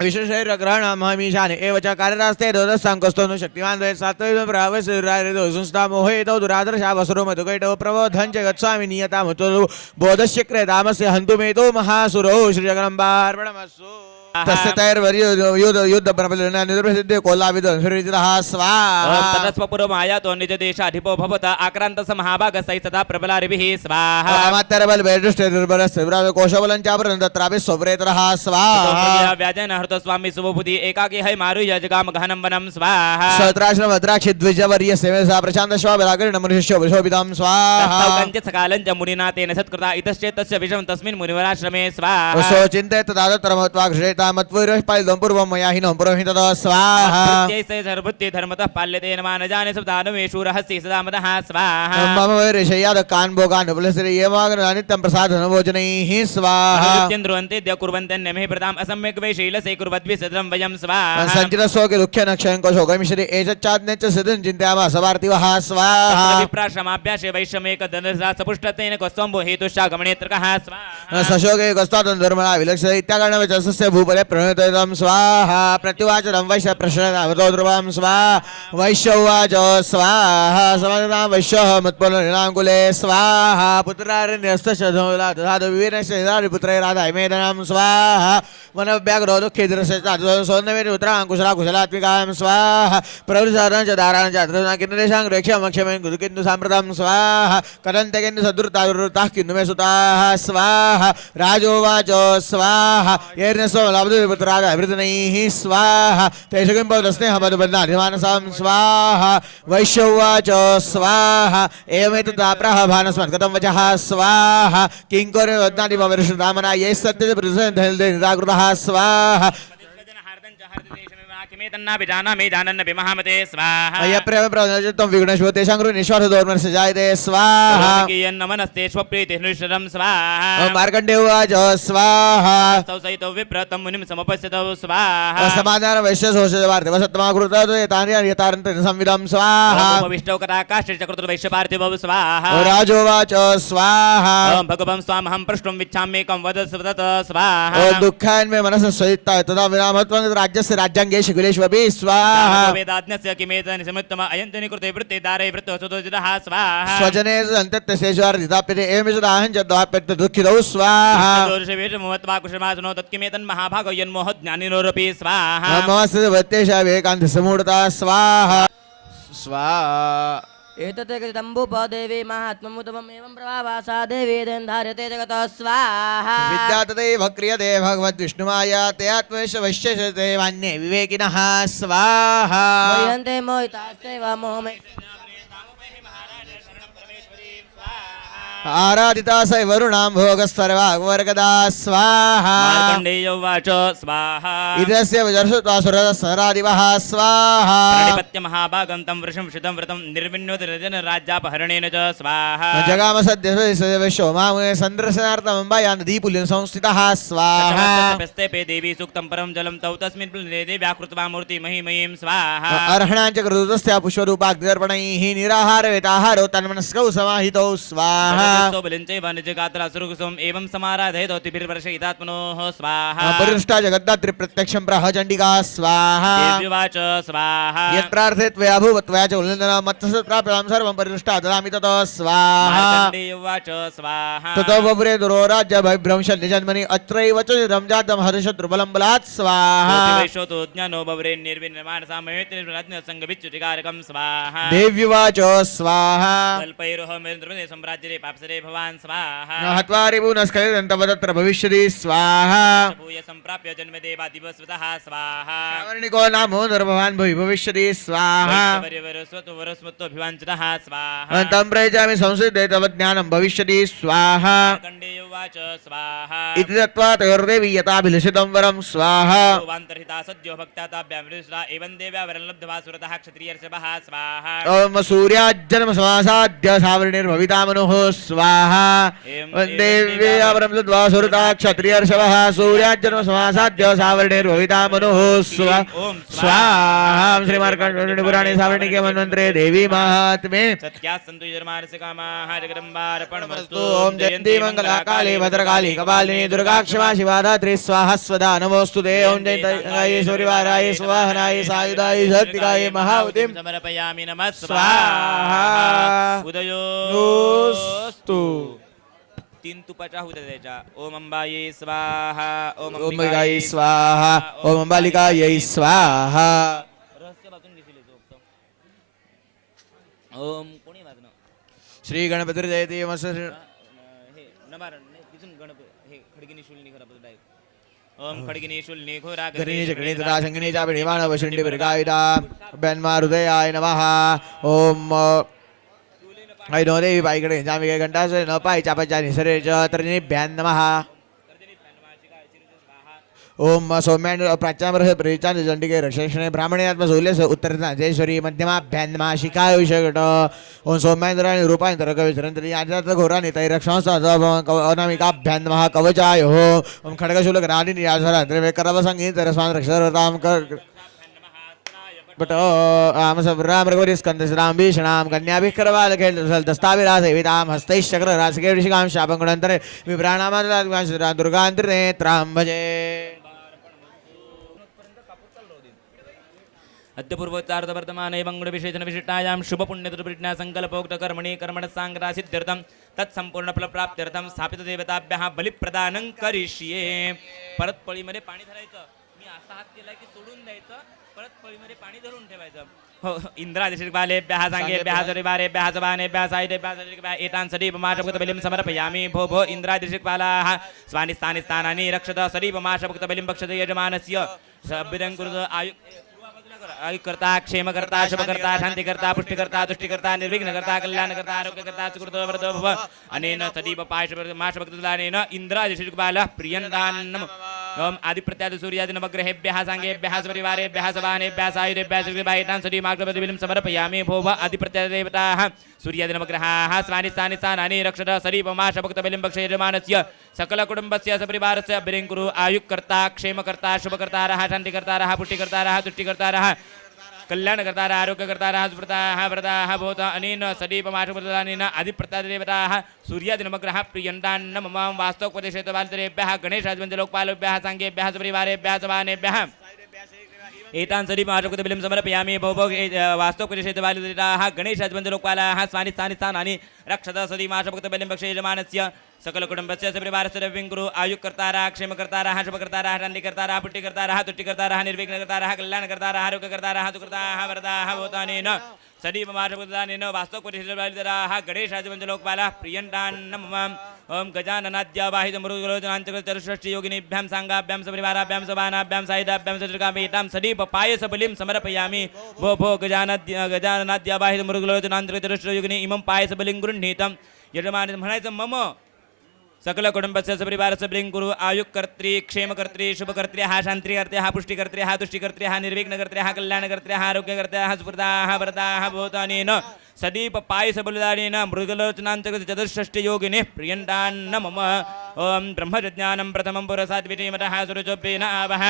विशेषग्रहण महमीशाने एव च कार्यरास्ते दोदस्साङ्कस्तोनु शक्तिमान द्वय सात्वैव प्रावसुरारिदो संस्था मोहेतो दुरादर्शा वसुरो मधुकैटो प्रबोधन जगत्स्वामी नियता मुतो बोधस्य क्रेतामस्य हन्तुमेतो महासुरो श्रीजगदम्बार्पणमस्तु. तस्य तैर्वर्य युद्ध प्रबलना निर्प्रसिद्धे कोलाविदंसुरितः स्वाहा. ततस्वपुरमायातो निजदेशाधिपो भवत आक्रान्तस्य महाभागसहित तथा प्रबलारिभिः स्वाहा. अमात्यरबल वैदुष्टे दुर्बलस्य विराज कोशबलं चापरं तत्रापि स्वप्रेतरः स्वाहा. व्याजन हृतो स्वामी शुभबुद्धि एकाकी है मारु यजगाम गहनं वनं स्वाहा. सहस्राश्रम भद्राक्षि द्विजवर्य सेवेसा प्रशान्त श्वाबलाकर्ण मनुष्य विशोभितं स्वाहा. कञ्च सकालं च मुनिना तेन सत्कृता इतश्चेतस्य विषं तस्मिन् मुनिवराश्रमे स्वाहा. सो चिन्तयत तादत्रमत्वा घृषेता मत्वैरः पूर्वं मया हिनं पुरोहि तदा स्वाहा. प्रत्ययस्य सर्वभूते धर्मतः पाल्यते न मान जाने सप्ताहमेषु रहस्ये सदा मदः स्वाहा. मम वैरशय्याद कान्भोगान् उपलसरे येमाग्नित्यं प्रसादन भोजनैः स्वाहा. नित्यन्द्रुवन्ते द्य कुर्वन्त्यन्यमेः प्रदाम् असम्यक् वैशीलसे कुर्वद्भिः सदरं वयं स्वाहा. सञ्चितशोके दुःख्यनक्षयङ्को शोकमिश्रे एतच्चाज्ञश्च सिद्धं चिन्तयामः सवार्तिवः स्वाहा. विप्राश्रमाभ्यासे वैश्यमेक दनसा सपुष्टतेन क्वस्त्वं हेतुश्चागमनेत्रकः स्वाहा. सशोके कस्त्वादं धर्मणा विलक्षते इत्याकरणवचसस्य भूपले प्रणोदितं स्वाहा. प्रत्युवाचनं वैश्य प्रश्नवतो ध्रुवं स्वाहा. वैश्य उवाच स्वाहा. समदतां वैश्यः मत्पुरनिलाङ्कुले स्वाहा. पुत्रारण्यस्तस्य दधातु विवीरस्य पुत्रैराधायमेदनं स्वाहा. वनव्याघ्रो दुःखिद्रस्य सौन्दर्ये उत्तराङ्कुशला कुशलात्मिकां स्वाहा. प्रवृत्साधनं च दाराणं च किन्नरेषां रेक्ष्यमक्षमेन किन्तु साम्प्रतं स्वाहा. कथन्ते किन्तु सदुर्ताः किन्तु मे सुताः स्वाहा. राजोवाच स्वाहा. येन स्वलब्धपुत्रादावृतनैः स्वाहा. तेषु किं पौत्रस्नेहमधुबन्धाधिमानसां स्वाहा. वैश्य उवाच स्वाहा. एवमेतदाप्राह भानस्मत्कथं वचः स्वाहा. किङ्कोरे वदनादिमवरिष्ठदामना ये सत्यप्रतिनिराकृतः स्वाहा. महामते स्वाहा. अयप्रेम प्रवचनं विघ्नेश्वर तेषां निःश्वास दोर्मस्य जायते स्वाहा. नमनस्ते स्वप्रीतिर्निश्चरं स्वाहा. मार्कण्डेय उवाच स्वाहा. सहितो विप्रतं मुनिं समुपस्थितौ स्वाहा. समाधान वैश्य सोषवार्तिव सत्तमाकृत एतानि यतारन्त संविदं स्वाहा. विष्णौ कटाकाश्चक्रतुर्वैश्य पार्थिवौ स्वाहा. राजोवाच स्वाहा. भगवं स्वामहं प्रष्टुं विच्छाम्येकं वद तत् स्वाहा. दुःखान् मे मनसः सहिता तदा विरामत्वं राज्यस्य राज्याङ्गे शिखिलेषु विश्वपि स्वाहा वेदाज्ञस्य किमेतन समुत्तम अयन्तनि कृते वृत्ते दारे वृत्तो सुतोजितः स्वाहा स्वजने सन्तत्यशेषवार्धिताप्यते एवमेषदाहं च द्वाप्यत्य दुःखितौ स्वाहा दोषवेषमत्वा कुशमासनो तत्किमेतन् महाभागो यन्मोह ज्ञानिनोरपि स्वाहा नमस्ते वत्येषा विवेकान्तसमूढता स्वाहा स्वाहा एतत् कथितम्बुपदेवी महात्ममुतमम् एवं प्रभावासा देवी धार्यते जगतः स्वाहा विद्या तदैव क्रियते भगवद्विष्णुमाया ते आत्मेश वैश्यते वान्ये विवेकिनः स्वाहा मोह्यन्ते मोहिताश्चैव मोहमे आराधिता स वरुणां भोगस्वर्वाग्वर्गदा स्वाहा मार्कण्डेयो उवाच स्वाहा इदस्य वजर्षत्वासुरसरादिवः स्वाहा प्रणिपत्य महाभागं तं वृषं शितं व्रतं निर्विण्योतिरजन राज्यापहरणेन च स्वाहा जगाम सद्य शोमामुने सन्दर्शनार्थमम्बाया नदीपुल्यं संस्थितः स्वाहा तपस्ते पे देवी सूक्तं परं जलं तौ तस्मिन् पुल्ले व्याकृत्वा मूर्ति महिमयीं स्वाहा अर्हणाञ्च कृतस्य पुष्परूपाग्निदर्पणैः निराहारवेताहारो तन्मनस्कौ समाहितौ स्वाहा बलिञ्चैवानिजगात्रासुरकुसुम् एवं समाराधयतोतिभिर्वर्षयितात्मनोः स्वाहा परिष्टा जगद्धात्रि प्रत्यक्षं प्रहचण्डिका स्वाहा देव्युवाच स्वाहा यत्प्रार्थे त्वया भूव त्वया च उल्लङ्घनं मत्सत्प्राप्यतां सर्वं परिष्टा ददामि ततो स्वाहा मार्कण्डेयुवाच स्वाहा ततो बभुरे दुरोराज्य भैभ्रंशल्यजन्मनि अत्रैव च निधं जातं हर्षत्रुबलं बलात् स्वाहा वैश्वतो ज्ञानो बवरे निर्विन्नमानसामयेतिर्सङ्गविच्युतिकारकं स्वाहा देव्युवाच स्वाहा कल्पैरोहमेन्द्रपदे सम्राज्ये पाप्सरे भवान् स्वाहा हत्वा रिपुनस्खलितं तव तत्र भविष्यति स्वाहा भूय सम्प्राप्य जन्मदेवादिवस्वतः स्वाहा वर्णिको नामो नरभवान् भुवि भविष्यति स्वाहा वैश्ववर्यवरस्वतोऽभिवाञ्छितः स्वाहा तं प्रयजामि संसिद्धे तव ज्ञानं भविष्यति स्वाहा कण्डेयुवाच स्वाहा इति दत्त्वा तयोर्देवी यथाभिलषितं वरं स्वाहा वान्तर्हिता सद्यो भक्ता ताभ्यां विदुषा एवं देव्या वरं लब्ध्वा सुरतः क्षत्रियर्षभः स्वाहा ओम सूर्याज्जन्म समासाद्य सावर्णिर्भविता मनुः स्वाहा देव्या वरं लब्ध्वा सुरता क्षत्रियर्षभः सूर्याज्जन्म समासाद्य सावर्णिर्भविता मनुः स्वाहा श्रीमार्कण्डेयपुराणे सावर्णिके मन्वन्तरे देवी महात्म्ये सत्याः सन्तु यजमानस्य कामाः जगदम्बार्पणमस्तु ओम जयन्ती मंगला काली भद्रकाली कपालिनी दुर्गा क्षमा शिवा धात्री स्वाहा स्वदा नमोस्तु ते ओम जयंताय सूर्यवाराय स्वाहनाय सायुधाय शक्तिकाय महावतीं समर्पयामि नमः स्वाहा उदयोस्तु तीन तुपाच्या होत्या त्याच्या ओम अंबाये स्वाहा ओम अंबिकाय स्वाहा ओम अंबालिकायै स्वाहा रहस्य वाचून घेतले ओम कोणी वाचणं श्री गणपती जयते मस हे नबार तिथून गणपती हे खडगिनी शुल्नी खरा डायरेक्ट ओम खडगिनी शुल्नी घोरा गणेश गणेश तथा संगणी चापिणी मानव शंडी प्रकायिता हृदयाय नमः ओम ऐ नो देवी पाईकडे जामिके घंटासे न पाई चापाच्या निसरे च तर्जनीभ्यां नमः ओम सौम्यान प्राच्यामरह प्रेचान जंडिके रक्षणे ब्राह्मण्यात्मसूल्यस उत्तरजेश्वरी मध्यमाभ्यां नमः शिखाय विषयगट ओम सौम्यान्द्राणि रूपान्तर कविचरन्तरि आजात घोरानि तैरक्षणसाधनामिकाभ्यां नमः कवचाय ओम खड्गशूलकराणि यासरात्रे करवसंगीतरस्वान् रक्षरतां बट आम राम रघुवरी स्कंद राम भीषणाम कन्याभिः करवाल खेल दस्ताभिरासेवितां हस्तैश्चक्र रासके ऋषिकां शापंगुणन्तरे विभ्राणामादिरां दुर्गान्त्रिनेत्रां भजे अद्य पूर्वोत्तार्धवर्तमाने बङ्गुणविशेषण विशिष्टायां शुभपुण्यतृप्रज्ञा सङ्कल्पोक्तकर्मणि कर्मणसाङ्ग्रासिद्ध्यर्थं तत्संपूर्णफलप्राप्त्यर्थं स्थापितदेवताभ्यः बलिप्रदानं करिष्ये परत पळीमध्ये पाणी धरायचं मी असा हात केला की सोडून द्यायचं परत पळीमध्ये पाणी धरून ठेवायचं हो इंद्रादिशिर्बालेभ्यः साङ्गेभ्यः सरिवारेभ्यः सवानेभ्यः सायुधेभ्यः एतान् सरीपमाशभुक्तबलिं समर्पयामि भो भो इंद्रादिशिर्बालाः स्वानि स्थानि स्थानानि रक्षत सरीपमाशभुक्तबलिं भक्षते यजमानस्य सभ्यं कुरुत आयु आयुकर्ता क्षेमकर्ता शुभकर्ता शांतिकर्ता पुष्टिकर्ता तुष्टिकर्ता निर्विघ्नकर्ता कल्याणकर्ता आरोग्यकर्ता सुकृतो वरदो भव अनेन सदीप पाशमाशभक्तदानेन इंद्रादिशिर्बालः प्रियन्दान्नम् ओम आदिप्रत्यादि सूर्यादि नवग्रहेभ्यः साङ्गेभ्यः सपरिवारेभ्यः सवानेभ्यः सायुधेभ्यः सकृतिबाहितान् सदीमाग्रपतिबिलिं समर्पयामि भोव आदिप्रत्यादिदेवताः सूर्यादि नवग्रहाः स्वानि स्थानि स्थानानि रक्षत सरीपमाशभक्तबलिं भक्षते यजमानस्य सकलकुटुम्बस्य सपरिवारस्य अभिरिं कुरु आयुकर्ता क्षेमकर्ता शुभकर्तारः शान्तिकर्तारः पुष्टिकर्तारः तुष्टिकर्तारः कल्याणकर्तारः आरोग्यकर्तारः सुव्रताः व्रताः भूत अनेन सदीपमाशप्रदानेन आदिप्रत्यादिदेवताः सूर्यादिनवग्रहः प्रियन्तान्न मम वास्तवोपदेशेतवान्तरेभ्यः गणेशादिपञ्चलोकपालेभ्यः साङ्गेभ्यः सपरिवारेभ्यः सवानेभ्यः एतान सदी महाशक्त बलिम समर्पयामी भो भो वास्तव परिषेतवालिता हा गणेशाच बंद लोकपाला हा स्वानी स्थानी स्थानानि रक्षता सदी महाशक्त बलिम पक्ष यजमानस्य सकल कुटुंबस्य परिवारस्य रविंगुरु आयुक्कर्तारः क्षेमकर्तारः शुभकर्तारः शान्तिकर्तारः पुष्टिकर्तारः तुष्टिकर्तारः निर्विघ्नकर्तारः कल्याणकर्तारः आरोग्यकर्तारः सुकृताः वरदाः भूतानेन सदी महाशक्तानेन वास्तव परिषेतवालिता हा गणेशाच बंद लोकपाला प्रियंतान्न मम ओम गजाननाद्यावाहित मृगलोचनांचक्रचतुष्षष्टि योगिनीभ्यां सांगाभ्यां सपरिवाराभ्यां सबानाभ्यां साहिदाभ्यां सदृकामेतां सदीप पायस बलिं समर्पयामि भो भो गजाननाद्यावाहित मृगलोचनांचक्रचतुष्षष्टि योगिनी इमं पायस बलिं गृह्णीतं यजमान म्हणायचं मम सकल कुटुंबस्य सपरिवारस्य बलिं कुरु आयुक्कर्त्री क्षेमकर्त्री शुभकर्त्री हा शांतिकर्त्री हा पुष्टिकर्त्री हा तुष्टिकर्त्री हा निर्विघ्नकर्त्री हा कल्याणकर्त्री हा आरोग्यकर्त्री हा सुप्रदाः वरदाः भूतानेन सदीप पायस बलिदानेन मृगलोचनांचकृत चतुष्षष्टि योगिने प्रियंतान्न मम ओम ब्रह्मज्ञानं प्रथमं पुरसाद्वितीमतः सुरजोभ्येन आवह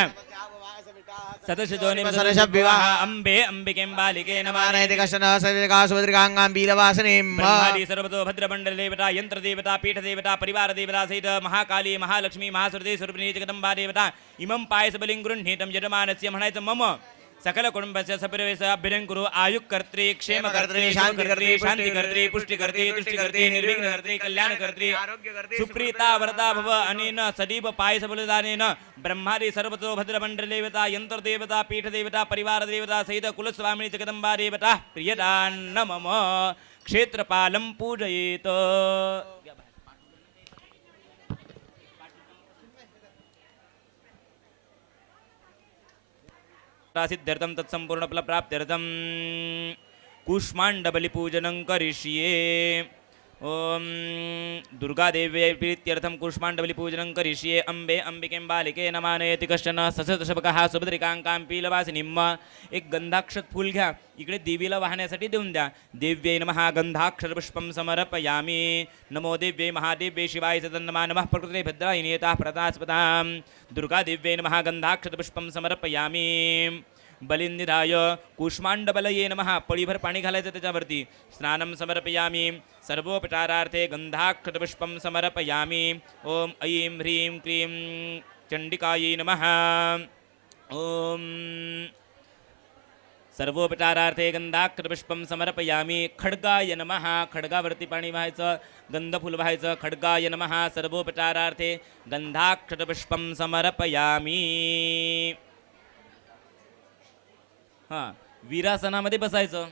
सतशजोनि विवाह अम्बे अंबिकें बालिके नमः मानयति कश्चन सविका सुभद्रिकाङ्गां बीलवासिनीं ब्रह्मादि सर्वतो भद्रमंडल देवता यंत्र देवता पीठ देवता परिवार देवता सहित महाकाली महालक्ष्मी महासुरदे सुरभिनी जगदंबा देवता इमं पायस बलिं गृह्णीतं यजमानस्य म्हणायचं मम सकल कुटुंबस्य सपरिवेश अभ्यनं कुरु आयुक्कर्त्री क्षेमकर्त्री शांतिकर्त्री शांतिकर्त्री पुष्टिकर्त्री तुष्टिकर्त्री निर्विघ्नकर्त्री कल्याणकर्त्री सुप्रीता वरदा भव अनेन सदीप पायस बलिदानेन ब्रह्मादि सर्वतो भद्रमंडल देवता यंत्र देवता पीठ देवता परिवार देवता सहित कुलस्वामिनी जगदंबा देवता प्रियदान्न मम क्षेत्रपालं पूजयेत सिद्ध्यर्थं तत्सम्पूर्णफलप्राप्त्यर्थं कूष्माण्डबलिपूजनं करिष्ये ओम दुर्गादेव्यै प्रीत्यर्थं कूष्माण्डबलिपूजनं करिष्ये अम्बे अंबिकें बालिके नमानयति कश्चन सशतशपकः सुभद्रिकाङ्कां पीलवासिनीं एक गंधाक्षत फूल घ्या इकडे देवीला वाहण्यासाठी देऊन द्या देव्यै नमः गंधाक्षरपुष्पं समर्पयामि नमो देव्यै महादेव्यै शिवाय सदन्नमा नमः प्रकृते भद्रायिनी यतः प्रतास्पदां दुर्गादेव्यै नमः गंधाक्षरपुष्पं समर्पयामि बलिनिधाय कूष्माण्डबलये नमः पळीभर पाणी घालायचं त्याच्यावरती स्नानं समर्पयामि सर्वोपचारार्थे गंधाक्षतपुष्पं समर्पयामि ओम ऐं ह्रीं क्लीं चंडिकायै नमः ओम सर्वोपचारार्थे गंधाक्षतपुष्पं समर्पयामि खड्गाय नमः खड्गावरती पाणी व्हायचं गंधफूल व्हायचं खड्गाय नमः सर्वोपचारार्थे गंधाक्षतपुष्पं समर्पयामि हां वीरासनामध्ये बसायचं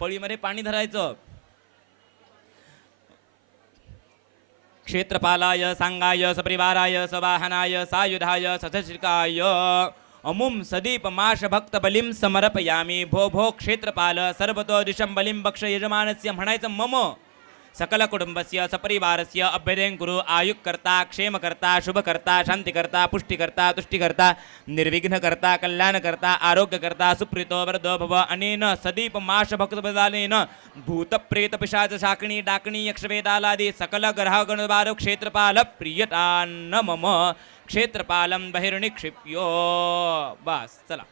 पळीमध्ये पाणी धरायचं क्षेत्रपालाय सांगाय सपरिवाराय सवाहनाय सायुधाय सतश्रिकाय अमुम सदीप माश भक्त बलिं समर्पयामि भो भो क्षेत्रपाल सर्वतो दिशं बलिं बक्ष यजमानस्य म्हणायचं मम सकल कुटुंबस्य सपरिवारस्य अभ्युदयं कुरु आयुक्कर्ता क्षेमकर्ता शुभकर्ता शांतिकर्ता पुष्टिकर्ता तुष्टिकर्ता निर्विघ्नकर्ता कल्याणकर्ता आरोग्यकर्ता सुप्रीतो वरदो भव अनेन सदीप माश भक्तबदालेन भूत प्रेत पिशाच शाकिनी डाकिनी यक्षवेदालादि सकल ग्रह गणवारो क्षेत्रपाल प्रियता न मम क्षेत्रपालम बहिर्निक्षिप्यो. बस चला.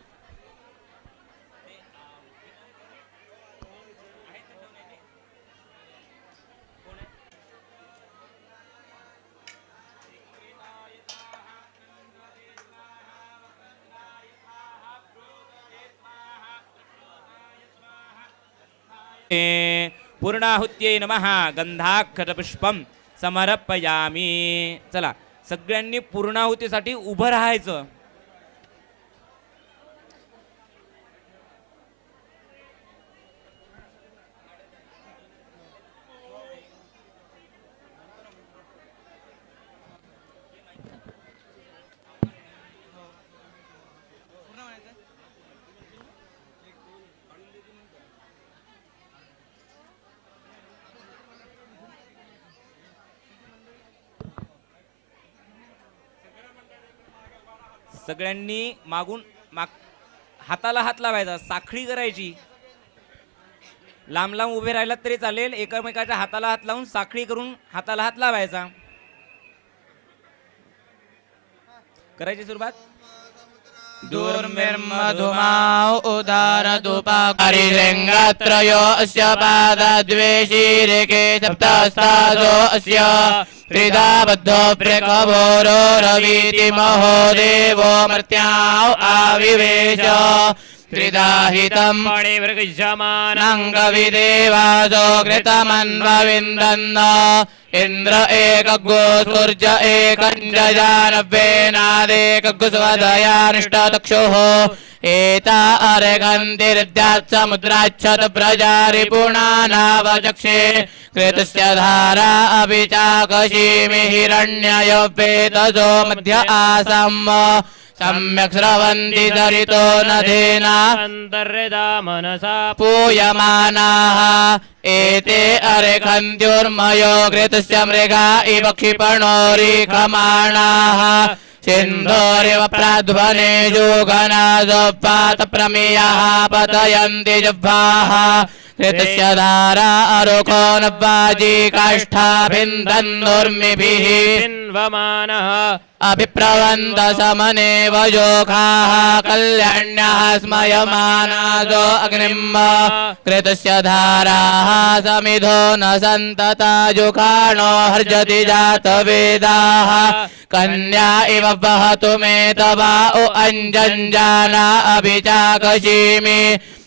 पूर्णाहुत्यै नमः गंधाक्षतपुष्पम समर्पयामी. चला सगळ्यांनी पूर्णाहुतीसाठी उभं राहायचं. सगळ्यांनी मागून हाताला हात लावायचा, साखळी करायची. लांब लांब उभे राहिलात तरी चालेल, एकमेकाच्या हाताला हात लावून साखळी करून हाताला हात लावायचा. करायची सुरुवात. दुर्मिर्मधुमाओ उदारदुपकारिलिङ्गत्रयो अस्य पादद्वेषीरेके सप्तस्तादो अस्य त्रिधा बद्धो प्रकभोरो रवीति महोदेवो मर्त्याौ आविवेश त्रिदाहितं मणिवृगजमानङ्गविदेवासो घृतमन्वविन्दन्न इंद्र एकगो सूर्य एकञ्जयानव्येनादेकगुस्वदयानिष्टदक्षुः एता अर्घन्तिर्द्यात् समुद्राच्छत प्रजारिपुणानावचक्षे कृतस्य धारा अपि चाकशीमि हिरण्ययपेतसो मध्य आसम् सम्यक् स्रवन्ति सरितो नदेना अन्तर्यदा मनसा पूयमानाः एते अर्घन्त्युर्मयो घृतस्य मृगा इव क्षिपणोरीखमाणाः सिन्धोरिव प्राध्वनेषु घनासोपातप्रमेयाः पतयन्ति जिह्वाः घृतस्य धारा अरुको नवाजी काष्ठाभिन्दन्नुर्मिभिः पिन्वमानः अभिप्रवन्त समने वयोखाः कल्याण्यः स्मयमानासो अग्निम् कृतस्य धाराः समिधो न सन्तता जुखाणो हर्जति जातवेदाः कन्या इव वहतु मे तवा उ अञ्जञ्जाना अभिचाकशीमि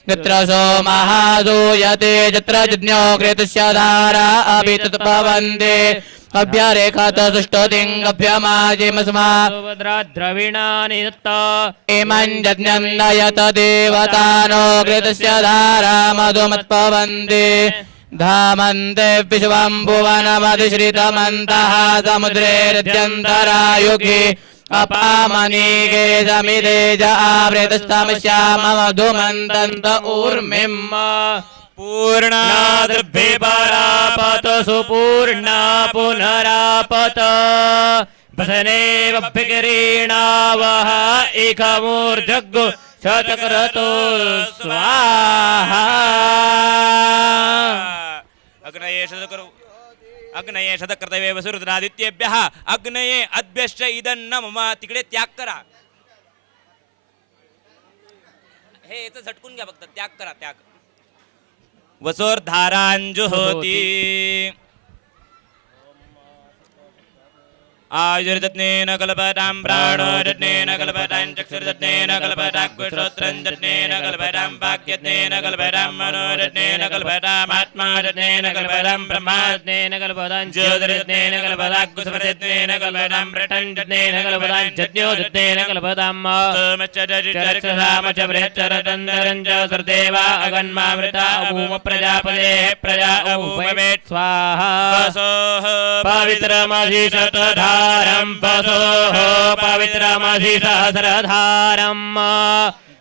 यत्र सोमः सूयते यत्र यज्ञो कृतस्य धारा अभितत्पवन्ते अभ्यरेखत सुष्टुतिङ्गभ्यमाजिमस्मा द्रविणानि दत्त इमं यज्ञं नयत देवतानो घृतस्य धारा मधुमत्पवन्ते धामन्ते विश्वं भुवनमधिश्रितमन्तः समुद्रेऽर्ध्यन्तरायुगे अपामनीके समिदेज आवृतस्तमश्याम मधुमन्तन्त ऊर्मिम् पूर्णाद्भिपरापत सुपूर्णा पुनरापत भसनेव विकिरीणावः इखमूर्जग्गु शतक्रतो स्वाहा. अग्नये शतक्रतवे वसुरुद्रादित्येभ्यः अग्नये अद्भ्यश्च इदन्न मम. तिकडे त्याग करा. हे याचं झटकून घ्या फक्त. त्याग करा. त्याग. वसोर्धारांजुहोति आयुर्जत्नेन कल्पतां प्राणो जत्नेन कल्पतां चक्षुर्जत्नेन कल्पताग्श्रोत्रं जत्नेन कल्पतां वाक्यत्नेन कल्पतां मनो जत्नेन कल्पतामात्मा जत्नेन कल्पतां ब्रह्मा जत्नेन कल्पतां ज्योतिर्जत्नेन कल्पताग्स्मृतत्नेन कल्पतां प्रठं जत्नेन कल्पतां जज्ञो जत्नेन कल्पतां सोमच्चरचरक्षसामच बृहच्चरतन्दरं च सर्देवा अगन्मामृता अभूम प्रजापतेः प्रजा अभूमवेत् स्वाहा. पवित्रमधिशतधारं पशोः पवित्रमधिसहस्रधारम्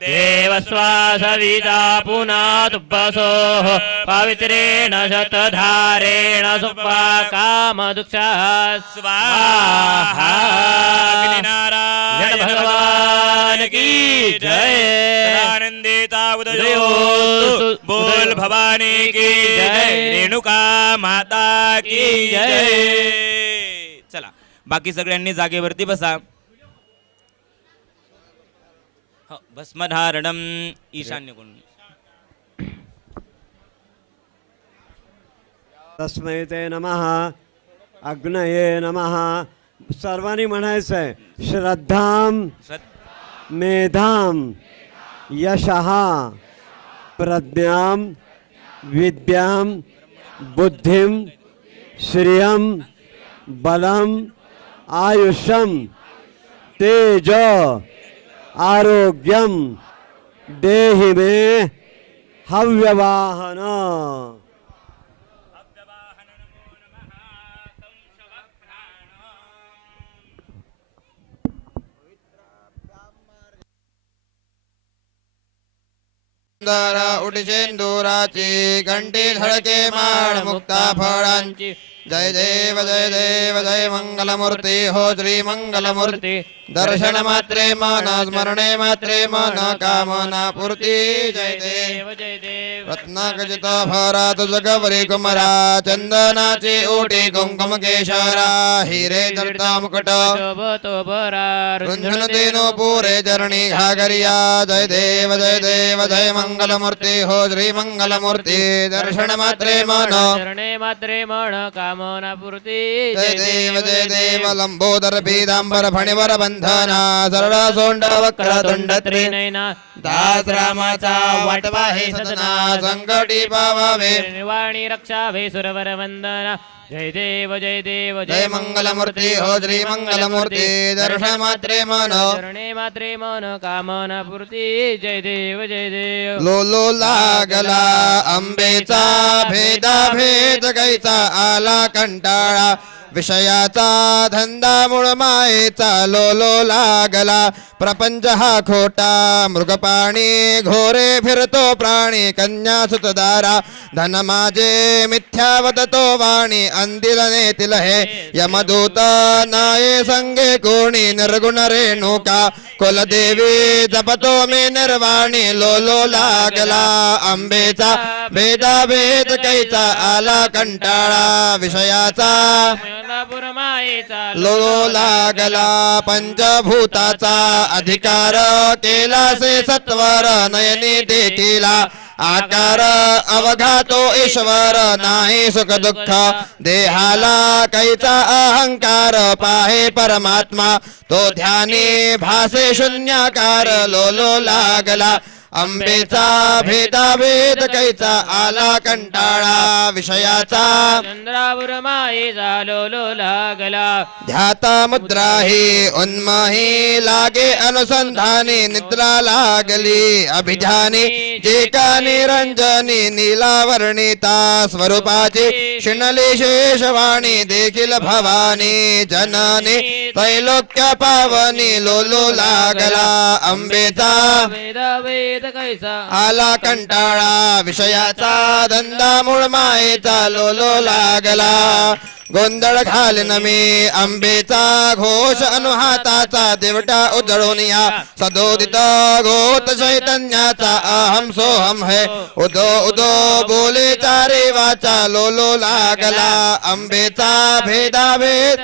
देवस्वासविता पुनातुपसोः पवित्रेण शतधारेण सुप्वा कामदुक्षः स्वाहा अग्निनारायण भगवान की जय आनंदिता उदयोस्तु बोल भवानी की जय रेणुका माता की जय चला बाकी सगळ्यांनी जागेवरती बसा भस्मधारणम ईशान्य कोण तस्मै ते नमः अग्नये नमः सर्वांनी म्हणायचं आहे श्रद्धां मेधां यशः प्रज्ञां विद्यां बुद्धिं श्रियं बलम आयुष्यम तेज आरोग्यम देहि मे हव्यवाहन उडिशेंदुराची घंटी धडके माळ मुक्ता फळांची जय देव जय मंगलमूर्ती हो श्री मंगलमूर्ती दर्शन मात्रे मन स्मरणे मात्रे मन कामना पूर्ती जय देव रत्नाखचित भरात जगवरी कुमरा चंदनाची ओटी कुंकुम केशरा हिरे जडता मुकुट रुंझन तेनो पुरे चरणी घागरिया जय देव जय मंगलमूर्ती हो श्री मंगलमूर्ती दर्शन मात्रे मन मात्रे मन कामना पूर्ती जय देव लंबोदर पीतांबर फणिवर बंधना सरळ सोंड वक्र तुंड त्रिनयना दास रामाचा वाटवा हे सदना संकटी पावावे निर्वाणी रक्षावे सुरवर वंदना जय देव जय मंगलमूर्ती हो श्री मंगलमूर्ती दर्शन मात्रे मन चरणे मात्रे मन कामना पूर्ती जय देव लोलो लागला अंबेचा भेदा भेद कैचा आला कंटाळा विषयाचा धंदा मूळ मायेचा लोलो लागला प्रपंच हा खोटा मृगपाणी घोरे फिरतो प्राणी कन्या सुतदारा धन माझे मिथ्यावदतो वाणी अंदिल नेतील हे यमदूत नाये संगे कोणी निर्गुण रेणुका कुलदेवी जपतो मी निर्वाणी लोलो लागला अंबेचा भेदा भेद कैचा आला कंटाळा विषयाचा लोलो लागला पंचभूताचा अधिकार केला से सत्वर नयनी देखिला आकार अवघा तो ईश्वर नाही सुख दुःख देहाला कैचा अहंकार पाहे परमात्मा तो ध्यानी भासे शून्याकार लोलो लागला अंबेचा भेदाभेद कैचा आला कंटाळा विषयाचा चंद्रावर मायेचा लोलो लागला ध्याता मुद्राही उन्मही लागे अनुसंधानी निद्रा लागली अभिधानी जे का निरंजनी नीलावर्णिता स्वरूपाची शिणली शेषवाणी देखील भवानी जननी त्रैलोक्य पावनी लोलो लागला अंबेचा वेद कैसा आला कंटाळा विषयाचा धंदा मूळ मायेचा लोलो लागला गोंधळ घालन मी अंबेचा घोष अनुहाताचा देवटा उजळून या सदोदित गोत चैतन्याचा अहम सोहम है उदो उदो बोले चारे वाचा लोलो लागला अंबेचा भेदाभेद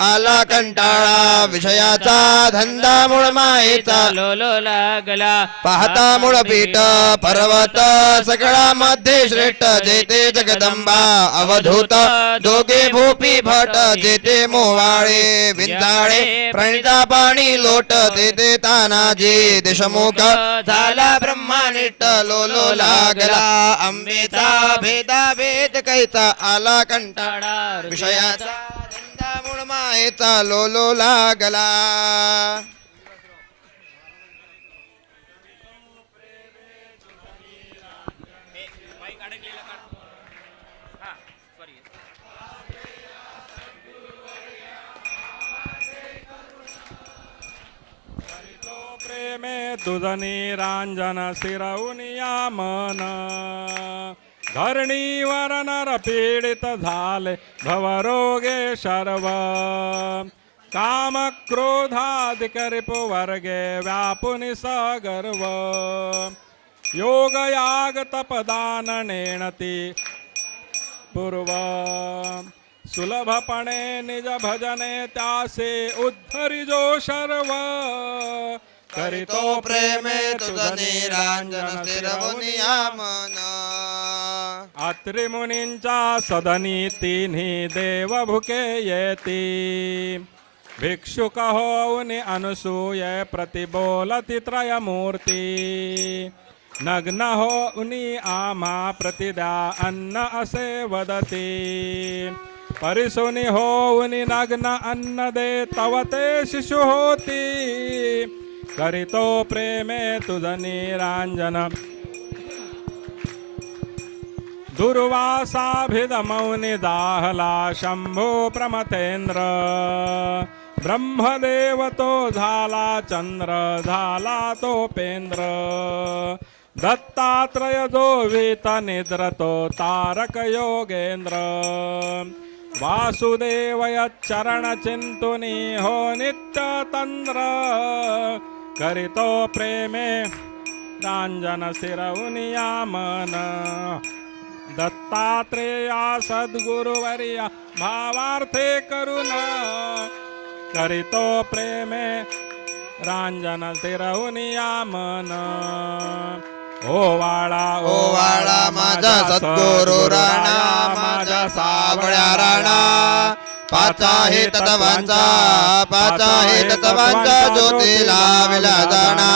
आला कंटाळा विषयाचा धंदा मूळ मायेचा लोलो लागला पाहता मूळ पीठ पर्वत सगळा मध्ये श्रेष्ठ जेते जगदंबा अवधूत दोघे भूपी भट जेते मोवाळे विंदाळे प्रणिता पाणी लोट तेथे तानाजी देशमुख झाला ब्रह्मानिष्ठ लोलो लागला अंबेचा भेदाभेद कैचा आला कंटाळा विषयाचा मूळ मायेचा लोलो लागला प्रेमे तुझ निरांजन शिरवुनिया मन धरणीवर नर पीडित झाले भवरोगे सर्व काम क्रोधाधिक रिपुवर्गे व्यापुनि सगर्व योग याग तपदान नेणती पूर्व सुलभपणे निज भजने त्यासे उद्धरिजो सर्व करितो प्रेमे तुझ निरांजन शिरवुनिया मन अत्रि मुनींच्या सदनी तिन्ही देव भुके येती भिक्षुक होऊन अनुसूये प्रतिबोलती त्रयमूर्ती नग्न होऊन आम्हा प्रतिद्या अन्न असे वदती परिसुनी होऊन नग्न अन्न दे तव ते शिशु होती करितो प्रेमे तुझ निरांजन दुर्वासाभिदमौनि दाहला शंभो प्रमथेंद्र ब्रह्मदेव तो झाला चंद्र झाला तोपेंद्र दत्तात्रय जो वीत निद्र तो तारक योगेंद्र वासुदेवय चरण चिंतुनी हो नित्य तंद्र करितो प्रेमे रांजन शिरवुनिया मन दत्तात्रेया सद्गुरुवर्या भावार्थे करुण करितो प्रेमे रांजन शिरवुनिया मन ओवाळा माझा सद्गुरु राणा माझा सावळ्या राणा पाचा हे तत्वांचा ज्योती लाविला जाणा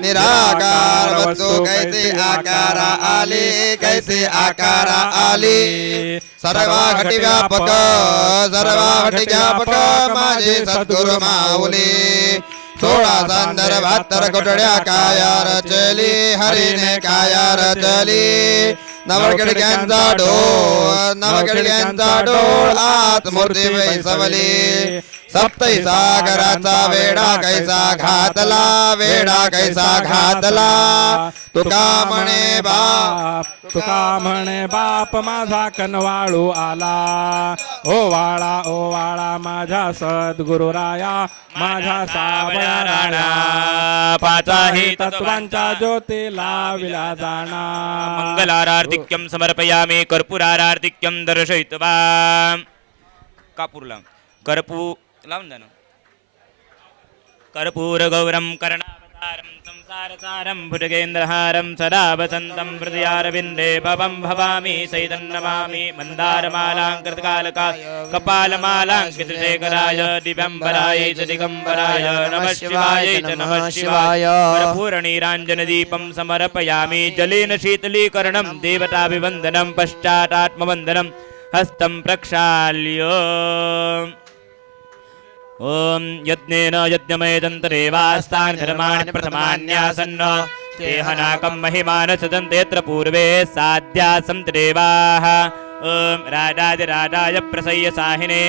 निराकार वस्तू कैसे आकारा आली सर्वा घटी व्यापक माझे सद्गुरु माऊली 16 संदर्भात्तर कोटड्या काया रचली हरीने काया रचली नवखिडक्यांचा डोळ आत मूर्ती बैसवली सप्तही सागराचा वेडा कैसा घातला तुका म्हणे बाप माझा कनवाळू आला ओवाळा माझा सद्गुरु राया माझा सावळा राणा पाचाही तत्वांच्या ज्योती लाविला जाणा मंगलारार्तिक्यं समर्पयामि कर्पूरारार्तिक्यं दर्शयित्वा कापूर लावून द्या ना कर्पूरगौरं कर्णावतारं संसारसारं भुजगेन्द्रहारं सदा वसन्तं हृदयारविन्दे भवं भवामि सैतं नमामि मन्दारमालां कृतकालका कपालमालाङ्कितशेखराय दिव्यम्बरायै च दिगम्बराय नमः शिवायै च नमः शिवाय कर्पूरनीराञ्जनदीपं समर्पयामि जलेन शीतलीकरणं देवताभिवन्दनं पश्चातात्मवन्दनं हस्तं प्रक्षाल्य ओम यज्ञेन यज्ञमयदन्तरेवास्तानि धर्माणि प्रथमान्यासन्न तेहनाकं महिमान सदन्तेऽत्र पूर्वे साध्यासं देवाः ओम राजाय प्रसय्य साहिने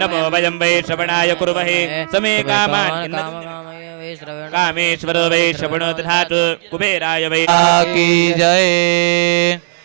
नमो वयं वै श्रवणाय कुर्महे समे कामान् कामेश्वरो वै श्रवणो दधातु कुबेराय वै की जय।